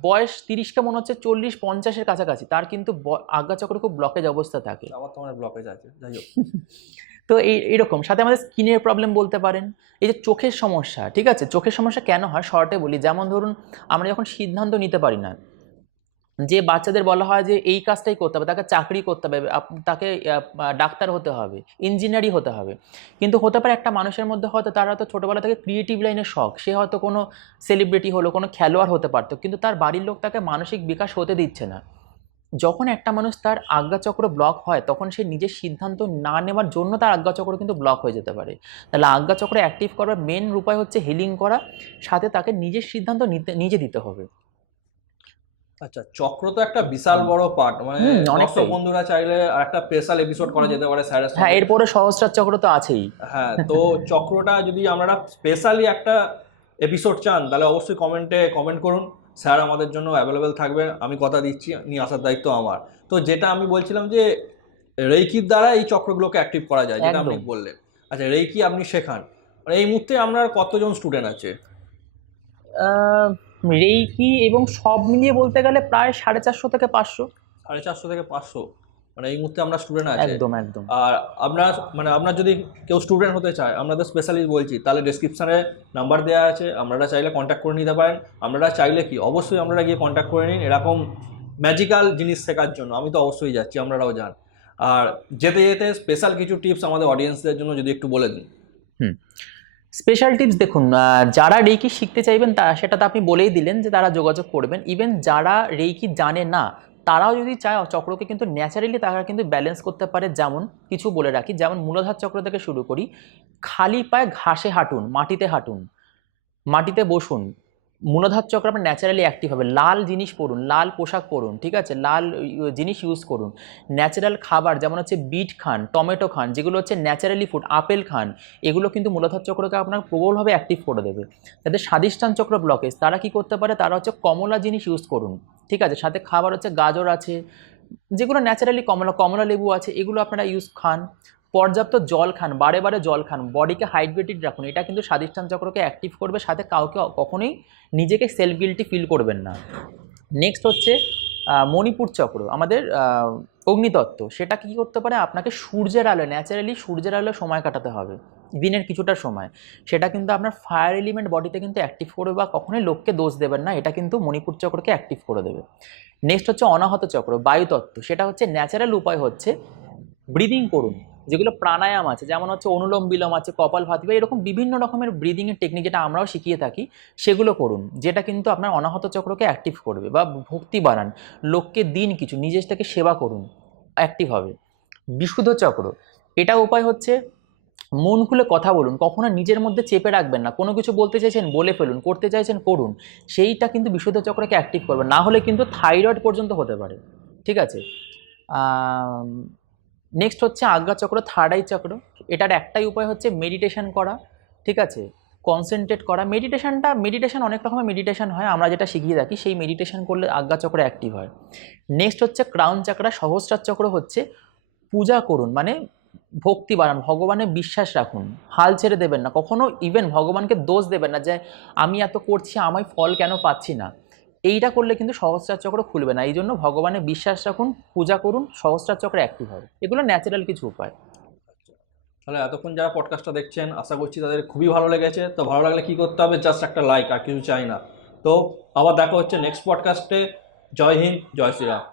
বয়স 30কে মনে হচ্ছে 40-50-এর কাছাকাছি, তার কিন্তু আজ্ঞাচক্র খুব ব্লকেজ অবস্থা থাকে। আমার তো মানে ব্লকেজ আছে, যাই হোক। তো এইরকম। সাথে আমাদের স্কিনের প্রবলেম বলতে পারেন, এই যে চোখের সমস্যা, ঠিক আছে, চোখের সমস্যা কেন হয় শর্টে বলি। যেমন ধরুন আমরা যখন সিদ্ধান্ত নিতে পারি না, যে বাচ্চাদের বলা হয় যে এই কাজটাই করতে হবে, তাকে চাকরি করতে হবে, তাকে ডাক্তার হতে হবে, ইঞ্জিনিয়ারই হতে হবে, কিন্তু হতে পারে একটা মানুষের মধ্যে হয়তো তার হয়তো ছোটোবেলা থেকে ক্রিয়েটিভ লাইনের শখ, সে হয়তো কোনো সেলিব্রিটি হলো, কোনো খেলোয়াড় হতে পারতো, কিন্তু তার বাড়ির লোক তাকে মানসিক বিকাশ হতে দিচ্ছে না। যখন একটা মানুষ তার আজ্ঞাচক্র ব্লক হয়, তখন সে নিজের সিদ্ধান্ত না নেওয়ার জন্য তার আজ্ঞাচক্র কিন্তু ব্লক হয়ে যেতে পারে। তাহলে আজ্ঞাচক্র অ্যাক্টিভ করার মেন উপায় হচ্ছে হিলিং করা, সাথে তাকে নিজের সিদ্ধান্ত নিজে দিতে হবে। আচ্ছা, চক্র তো একটা বিশাল বড় পার্ট, মানে অনেকটাই। দর্শক বন্ধুরা চাইলে আর একটা স্পেশাল এপিসোড করা যেতে পারে স্যারের হ্যাঁ, সঙ্গে। এরপরে সহস্রার চক্র তো আছেই। হ্যাঁ, তো চক্রটা যদি আমরা স্পেশালি একটা এপিসোড চান তাহলে অবশ্যই কমেন্টে কমেন্ট করুন, স্যার আমাদের জন্য অ্যাভেলেবেল থাকবে, আমি কথা দিচ্ছি, নিয়ে আসার দায়িত্ব আমার। তো যেটা আমি বলছিলাম যে রেইকির দ্বারা এই চক্রগুলোকে অ্যাক্টিভ করা যায়, যেটা আপনি একদম। বললেন। আচ্ছা, রেইকি আপনি শেখান, মানে এই মুহূর্তে আপনার কতজন স্টুডেন্ট আছে? রেইকি এবং সব মিলিয়ে বলতে গেলে প্রায় 450 থেকে 500। 450 থেকে 500, মানে এই মুহূর্তে আমরা স্টুডেন্ট আছে। একদম একদম। আর আপনার মানে আপনার যদি কেউ স্টুডেন্ট হতে চায়, আপনাদের স্পেশালিস্ট বলছি, তাহলে ডেসক্রিপশানে নাম্বার দেওয়া আছে, আপনারা চাইলে কন্ট্যাক্ট করে নিতে পারেন। আপনারা চাইলে কি অবশ্যই আপনারা গিয়ে কন্ট্যাক্ট করে নিন এরকম ম্যাজিক্যাল জিনিস শেখার জন্য। আমি তো অবশ্যই যাচ্ছি, আপনারাও যান। আর যেতে যেতে স্পেশাল কিছু টিপস আমাদের অডিয়েন্সদের জন্য যদি একটু বলে দিন। স্পেশাল টিপস দেখুন, যারা রেইকি শিখতে চাইবেন সেটা তো আপনি বলেই দিলেন যে তারা যোগাযোগ করবেন। ইভেন যারা রেইকি জানে না তারাও যদি চায় চক্রকে কিন্তু ন্যাচারালি তারা কিন্তু ব্যালেন্স করতে পারে। যেমন কিছু বলে রাখি, যেমন মূলাধার চক্র থেকে শুরু করি, খালি পায়ে ঘাসে হাঁটুন, মাটিতে হাঁটুন, মাটিতে বসুন। মূলাধার চক্র আপনার ন্যাচারালি অ্যাক্টিভ হবে। লাল জিনিস পরুন, লাল পোশাক পরুন, ঠিক আছে, লাল জিনিস ইউজ করুন। ন্যাচারাল খাবার যেমন হচ্ছে বিট খান, টমেটো খান, যেগুলো হচ্ছে ন্যাচারালি ফুড, আপেল খান, এগুলো কিন্তু মূলাধার চক্রকে আপনার প্রবলভাবে অ্যাক্টিভ করে দেবে। যাদের স্বাদিষ্টান চক্র ব্লকেজ তারা কি করতে পারে, তারা হচ্ছে কমলা জিনিস ইউজ করুন, ঠিক আছে, সাথে খাবার হচ্ছে গাজর আছে, যেগুলো ন্যাচারালি কমলা কমলা লেবু আছে, এগুলো আপনারা ইউজ খান। পর্যাপ্ত জল খান, বারে বারে জল খান, বডিকে হাইড্রেটেড রাখুন, এটা কিন্তু স্বাদিষ্টান চক্রকে অ্যাক্টিভ করবে। সাথে কাউকে কখনোই নিজেকে সেলফ গিল্টি ফিল করবেন না। নেক্সট হচ্ছে মণিপুর চক্র, আমাদের অগ্নিতত্ত্ব। সেটা কী করতে পারে, আপনাকে সূর্যের আলো, ন্যাচারালি সূর্যের আলো সময় কাটাতে হবে দিনের কিছুটা সময়। সেটা কিন্তু আপনার ফায়ার এলিমেন্ট বডিতে কিন্তু অ্যাক্টিভ করবে, বা কখনোই লোককে দোষ দেবেন না, এটা কিন্তু মণিপুর চক্রকে অ্যাক্টিভ করে দেবে। নেক্সট হচ্ছে অনাহত চক্র, বায়ুতত্ত্ব। সেটা হচ্ছে ন্যাচারাল উপায় হচ্ছে ব্রিদিং করুন, যেগুলো প্রাণায়াম আছে, যেমন হচ্ছে অনুলোম বিলোম আছে, কপালভাতি, বা এরকম বিভিন্ন রকমের ব্রিদিংয়ের টেকনিক যেটা আমরাও শিখিয়ে থাকি, সেগুলো করুন, যেটা কিন্তু আপনার অনাহত চক্রকে অ্যাক্টিভ করবে। বা ভক্তি বাড়ান, লোককে দিন কিছু, নিজের থেকে সেবা করুন, অ্যাক্টিভ হবে। বিশুদ্ধ চক্র, এটা উপায় হচ্ছে মন খুলে কথা বলুন, কখনো নিজের মধ্যে চেপে রাখবেন না, কোনো কিছু বলতে চাইছেন বলে ফেলুন, করতে চাইছেন করুন, সেইটা কিন্তু বিশুদ্ধ চক্রকে অ্যাক্টিভ করবে। না হলে কিন্তু থাইরয়েড পর্যন্ত হতে পারে, ঠিক আছে। নেক্সট হচ্ছে আজ্ঞা চক্র, থার্ড আই চক্র। এটার একটাই উপায় হচ্ছে মেডিটেশন করা, ঠিক আছে, কনসেন্ট্রেট করা। মেডিটেশন অনেক রকমের মেডিটেশন হয়, আমরা যেটা শিখিয়ে থাকি সেই মেডিটেশন করলে আজ্ঞা চক্র অ্যাক্টিভ হয়। নেক্সট হচ্ছে ক্রাউন চক্র, সহস্রার চক্র হচ্ছে পূজা করুন, মানে ভক্তি বাড়ান, ভগবানের বিশ্বাস রাখুন, হাল ছেড়ে দেবেন না কখনো। ইভেন ভগবানকে দোষ দেবেন না যে আমি এত করছি, আমি ফল কেন পাচ্ছি না। এইটা করলে কিন্তু সহস্রার চক্র খুলবে না। এই জন্য ভগবানের বিশ্বাস রাখুন, পূজা করুন, সহস্রার চক্র অ্যাক্টিভ হবে। এগুলো ন্যাচারাল কিছু উপায়। তাহলে এতক্ষণ যারা পডকাস্টটা দেখছেন, আশা করছি তাদের খুবই ভালো লেগেছে। তো ভালো লাগলে কি করতে হবে, জাস্ট একটা লাইক, আর কিছু চাই না। তো আবার দেখা হচ্ছে নেক্সট পডকাস্টে। জয় হিন্দ, জয় শ্রীরাম।